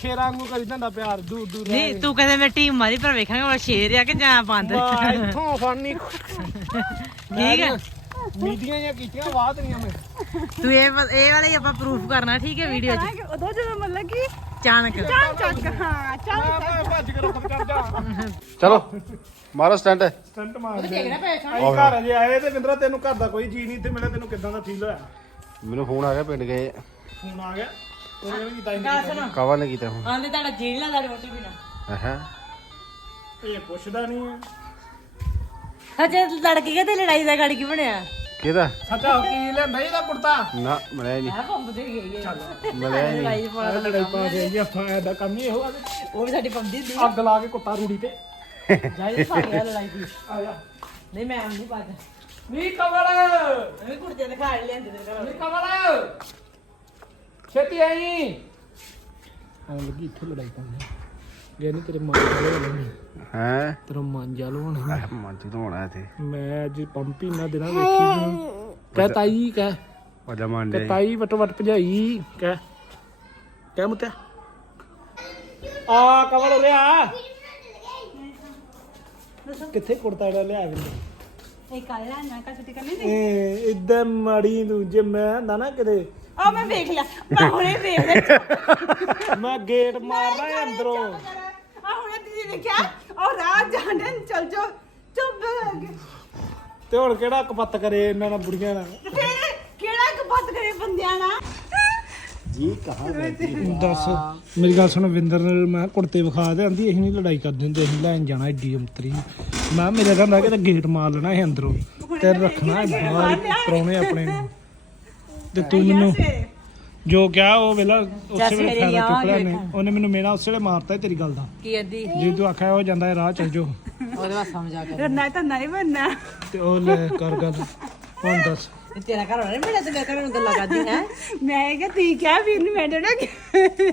ਸ਼ੇਰਾਂ ਵਾਂਗੂ ਕਰੀ ਜਾਂਦਾ ਪਿਆਰ ਦੂਰ ਦੂਰ ਨਹੀਂ ਤੂੰ ਕਹਿੰਦੇ ਮੈਂ ਟੀਮ ਮਾਰੀ ਪਰ ਵੇਖਾਂਗੇ ਉਹ ਸ਼ੇਰ ਆ ਕਿ ਜਾਂ ਬਾਂਦਰ ਵਾਹ, ਇੱਥੋਂ ਫੜਨੀ। ਠੀਕ ਹੈ ਮੀਡੀਆਂ ਜਾਂ ਕੀਤੀਆਂ ਬਾਅਦ ਨਹੀਂ ਮੈਂ। ਤੂੰ ਇਹ ਵਾ- ਇਹ ਵਾਲੇ ਹੀ ਆਪਾਂ ਪ੍ਰੂਫ ਕਰਨਾ ਠੀਕ ਹੈ ਵੀਡੀਓ 'ਚ। ਕਰਾਂਗੇ। ਉਦੋਂ ਜਦੋਂ ਮਤਲਬ ਕਿ ਅਚਾਨਕ ਚੱਲ ਚੱਕ ਹਾਂ ਚੱਲ ਮੈਂ ਭੱਜ ਕੇ ਰੁੱਖ ਤੇ ਚੜ ਜਾ। ਚਲੋ। ਮਾਰੋ ਸਟੈਂਡ ਸਟੰਟ ਮਾਰ ਦੇ ਅਸੀਂ ਘਰ ਅਜੇ ਆਏ ਤੇ ਵਿੰਦਰਾ ਤੈਨੂੰ ਘਰ ਦਾ ਕੋਈ ਜੀ ਨਹੀਂ ਇੱਥੇ ਮਿਲਿਆ ਤੈਨੂੰ ਕਿਦਾਂ ਦਾ ਫੀਲ ਹੋਇਆ? ਮੈਨੂੰ ਫੋਨ ਆ ਗਿਆ ਪਿੰਡ ਗਏ। ਫੋਨ ਆ ਗਿਆ? ਉਹਨੇ ਵੀ ਕੀਤਾ ਗੱਲ ਸੁਣੋ। ਕਾਵਾ ਨੇ ਕੀਤਾ ਫੋਨ? ਆਂਦੇ ਤੁਹਾਡਾ ਜੀਣ ਨਾ ਦਾ ਰੋਟੀ ਬਿਨਾ। ਹੈ ਇਹ ਪੁੱਛਦਾ ਨਹੀਂ ਹੈ ਹਜੇ ਲੜਕੀ ਤੇ ਲੜਾਈ ਦਾ ਗੜ ਕੀ ਬਣਿਆ? ਕਿਹਦਾ? ਸੱਚਾ ਕੀ ਲੈਂਦਾ ਇਹਦਾ ਕੁੜਤਾ? ਨਾ ਮਿਲਿਆ ਨਹੀਂ। ਆ ਪੰਪ ਤੇ ਗਈ ਹੈ ਮਿਲਿਆ ਨਹੀਂ। ਲੜਾਈ ਪਾ ਇਹ ਲੜਾਈ ਪਾ ਕੇ ਜੀ ਆਪਾਂ ਦਾ ਕੰਮ ਹੀ ਇਹੋ ਆ। ਉਹ ਵੀ ਸਾਡੀ ਪੰਦੀ ਦੀ ਅੱਗ ਲਾ ਕੇ ਕੁੱਤਾ ਰੂੜੀ ਤੇ। ਜਾਈ ਗਿਆ ਲੜਾਈ ਦੀ। ਆ ਨਹੀਂ ਮੈਂ ਨਹੀਂ ਪਾ ਜਾ ਨੀ ਕਮਲ! ਮੈਂ ਕੁੜਤੇ ਦਿਖਾ ਲਿਆਂਦੇ ਤੇਰੇ ਘਰ ਨੀ ਕਮਲ! ਛੇਤੀ ਆਈ। ਆ ਲੱਗੀ ਇੱਥੇ ਲੜਾਈ ਪਾਉਣੀ ਗਏ ਨਹੀਂ ਤੇਰੇ ਮਾਂ ਜਾਲੋ ਹੋਣੀ ਹੈ? ਤੇਰਾ ਮਾਂ ਜਾਲੋ ਹੋਣਾ ਮੰਜੀ ਤੋਂ ਹੋਣਾ ਇੱਥੇ। ਮੈਂ ਅੱਜ ਪੰਪੀ ਨਾ ਦੇਣਾ ਵੇਖੀ ਨੂੰ ਕਹਿ ਤਾਈ ਕਹਿ। ਵਜਾ ਤਾਈ ਵਟ ਵਟ ਭਜਾਈ ਕਹਿ। ਕਹਿ ਮੁੱਤਿਆ। ਆ ਕਵਲ ਲਿਆ ਕਿੱਥੇ ਕੁੜਤਾ ਜਿਹੜਾ ਲਿਆ ਵੀ ਇਹ ਕੱਲ ਨਾ ਕਾ ਛੁੱਟੀ ਕਰਨੀ ਇਹ ਇਦਾਂ ਮਾੜੀ ਨੂੰ ਜੇ ਮੈਂ ਹੁੰਦਾ ਨਾ ਕਿਤੇ ਆ ਮੈਂ ਵੇਖ ਲਿਆ ਮੈਂ ਹੁਣੇ ਵੇਖ ਲਿਆ। ਮੈਂ ਗੇਟ ਮਾਰਨਾ ਹੈ ਅੰਦਰੋਂ। ਆ ਹੁਣੇ ਦੀਦੀ ਵੇਖਿਆ ਉਹ ਰਾਤ ਜਾਂਦੇ ਚਲ ਜਾ ਚੁੱਪ ਤੇ ਹੁਣ ਕਿਹੜਾ ਕਪੱਤ ਕਰੇ ਇਹਨਾਂ ਨਾਲ ਬੁੜੀਆਂ ਨਾਲ? ਫਿਰ ਕਿਹੜਾ ਇੱਕ ਬੱਤ ਕਰੇ ਬੰਦਿਆਂ ਨਾਲ? ਜੀ ਕਹਾਂ ਦੱਸ ਮੇਰੀ ਗੱਲ ਸੁਣ ਵਿੰਦਰ ਨਾਲ ਮੈਂ ਕੁੜਤੇ ਵਿਖਾ ਦੇ ਆਂਦੀ ਅਸੀਂ ਨਹੀਂ ਲੜਾਈ ਕਰਦੇ ਹੁੰਦੇ ਅਸੀਂ ਲੈਣ ਜਾਣਾ ਏਡੀ ਅੰਤਰੀ। ਮੈਂ ਮੇਰੇ ਕਹਿੰਦਾ ਕਿ ਗੇਟ ਮਾਰ ਲੈਣਾ ਇਹ ਅੰਦਰੋਂ ਤੇ ਰੱਖਣਾ ਹੈ ਬਾਹਰ ਪ੍ਰਾਹੁਣੇ ਆਪਣੇ ਨੂੰ। ਤੇ ਤੂੰ ਮੈਨੂੰ ਜੋ ਕਿਹਾ ਉਹ ਵੇਲਾ ਉਸੇ ਵੇਲੇ ਫਾਇਦਾ ਚੁੱਕ ਲਿਆ ਨੇ ਉਹਨੇ। ਮੈਨੂੰ ਮੇਰਾ ਉਸੇ ਵੇਲੇ ਮਾਰਤਾ ਤੇਰੀ ਗੱਲ ਦਾ। ਕੀ ਅੱਦੀ ਜੇ ਤੂੰ ਆਖਿਆ ਉਹ ਜਾਂਦਾ ਹੈ ਰਾਹ ਚੱਲ ਜਾਓ। ਉਹਦੇ ਬਾਅਦ ਸਮਝਾ ਕੇ ਰੰਨਾ ਤਾਂ ਨਹੀਂ ਬੰਨਾ ਤੇ ਉਹ ਲੈ ਕਰ ਗੱਲ। ਹੁਣ ਦੱਸ। ਇਹ ਤੇਰਾ ਘਰ ਵਾਲਾ ਮੇਰੇ ਤੇ ਮੇਰੇ ਘਰ ਨੂੰ ਗੱਲਾਂ ਕਰਦੀ ਹੈ? ਮੈਂ ਕਿਹਾ ਤੀ ਕਿਹਾ ਵੀ ਇਹਨੂੰ ਮੈਂ ਡਣਾ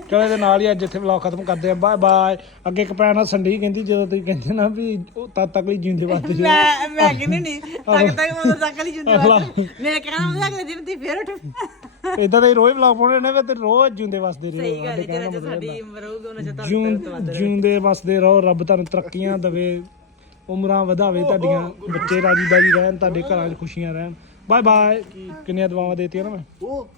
ਚਲੋ ਇਹਦੇ ਨਾਲ ਹੀ ਅੱਜ ਇੱਥੇ ਵਲੌਗ ਖਤਮ ਕਰਦੇ ਆ ਬਾਏ ਬਾਏ ਅੱਗੇ ਇੱਕ ਭੈਣ ਸੰਡੀ ਕਹਿੰਦੀ ਜਦੋਂ ਤੁਸੀਂ ਕਹਿੰਦੇ ਨਾ ਵੀ ਉਹ ਤਦ ਤੱਕ ਲਈ ਜਿੰਦੇ ਵਾਸਤੇ ਜਦੋਂ ਮੈਂ ਮੈਂ ਕਹਿੰਦੀ ਨਹੀਂ ਤੱਕ ਤੱਕ ਉਹ ਤੱਕ ਲਈ ਜੁੰਦੇ ਵਾਸਤੇ ਮੇਰੇ ਕਹਿਣਾ ਉਹਦਾ ਅਗਲੇ ਦਿਨ ਦੀ ਫੇਰ ਉੱਠ। ਇਦਾਂ ਦੇ ਰੋਜ਼ ਵਲੌਗ ਪਾਉਣੇ ਨੇ ਵੀ ਤੇ ਰੋਜ਼ ਜਿਉਂਦੇ ਵਸਦੇ ਰਹੋ ਸਹੀ ਗੱਲ ਹੈ ਜਿਹੜਾ ਜੇ ਸਾਡੀ ਉਮਰ ਹੋਊਗੀ ਉਹਨਾਂ ਚ ਤਾਂ ਜਿਉਂ ਜਿਉਂਦੇ ਵਸਦੇ ਰਹੋ ਰੱਬ ਤੁਹਾਨੂੰ ਤਰੱਕੀਆਂ ਦੇਵੇ ਉਮਰਾਂ ਵਧਾਵੇ ਤੁਹਾਡੀਆਂ ਬੱਚੇ ਰਾਜੀ ਬਾਜੀ ਰਹਿਣ ਤੁਹਾਡੇ ਘਰਾਂ 'ਚ ਖੁਸ਼ੀਆਂ ਰਹਿਣ। ਬਾਏ ਬਾਏ ਕਿੰਨੀਆਂ ਦਵਾਵਾਂ ਦੇਤੀਆਂ ਨਾ ਮੈਂ? ਉਹ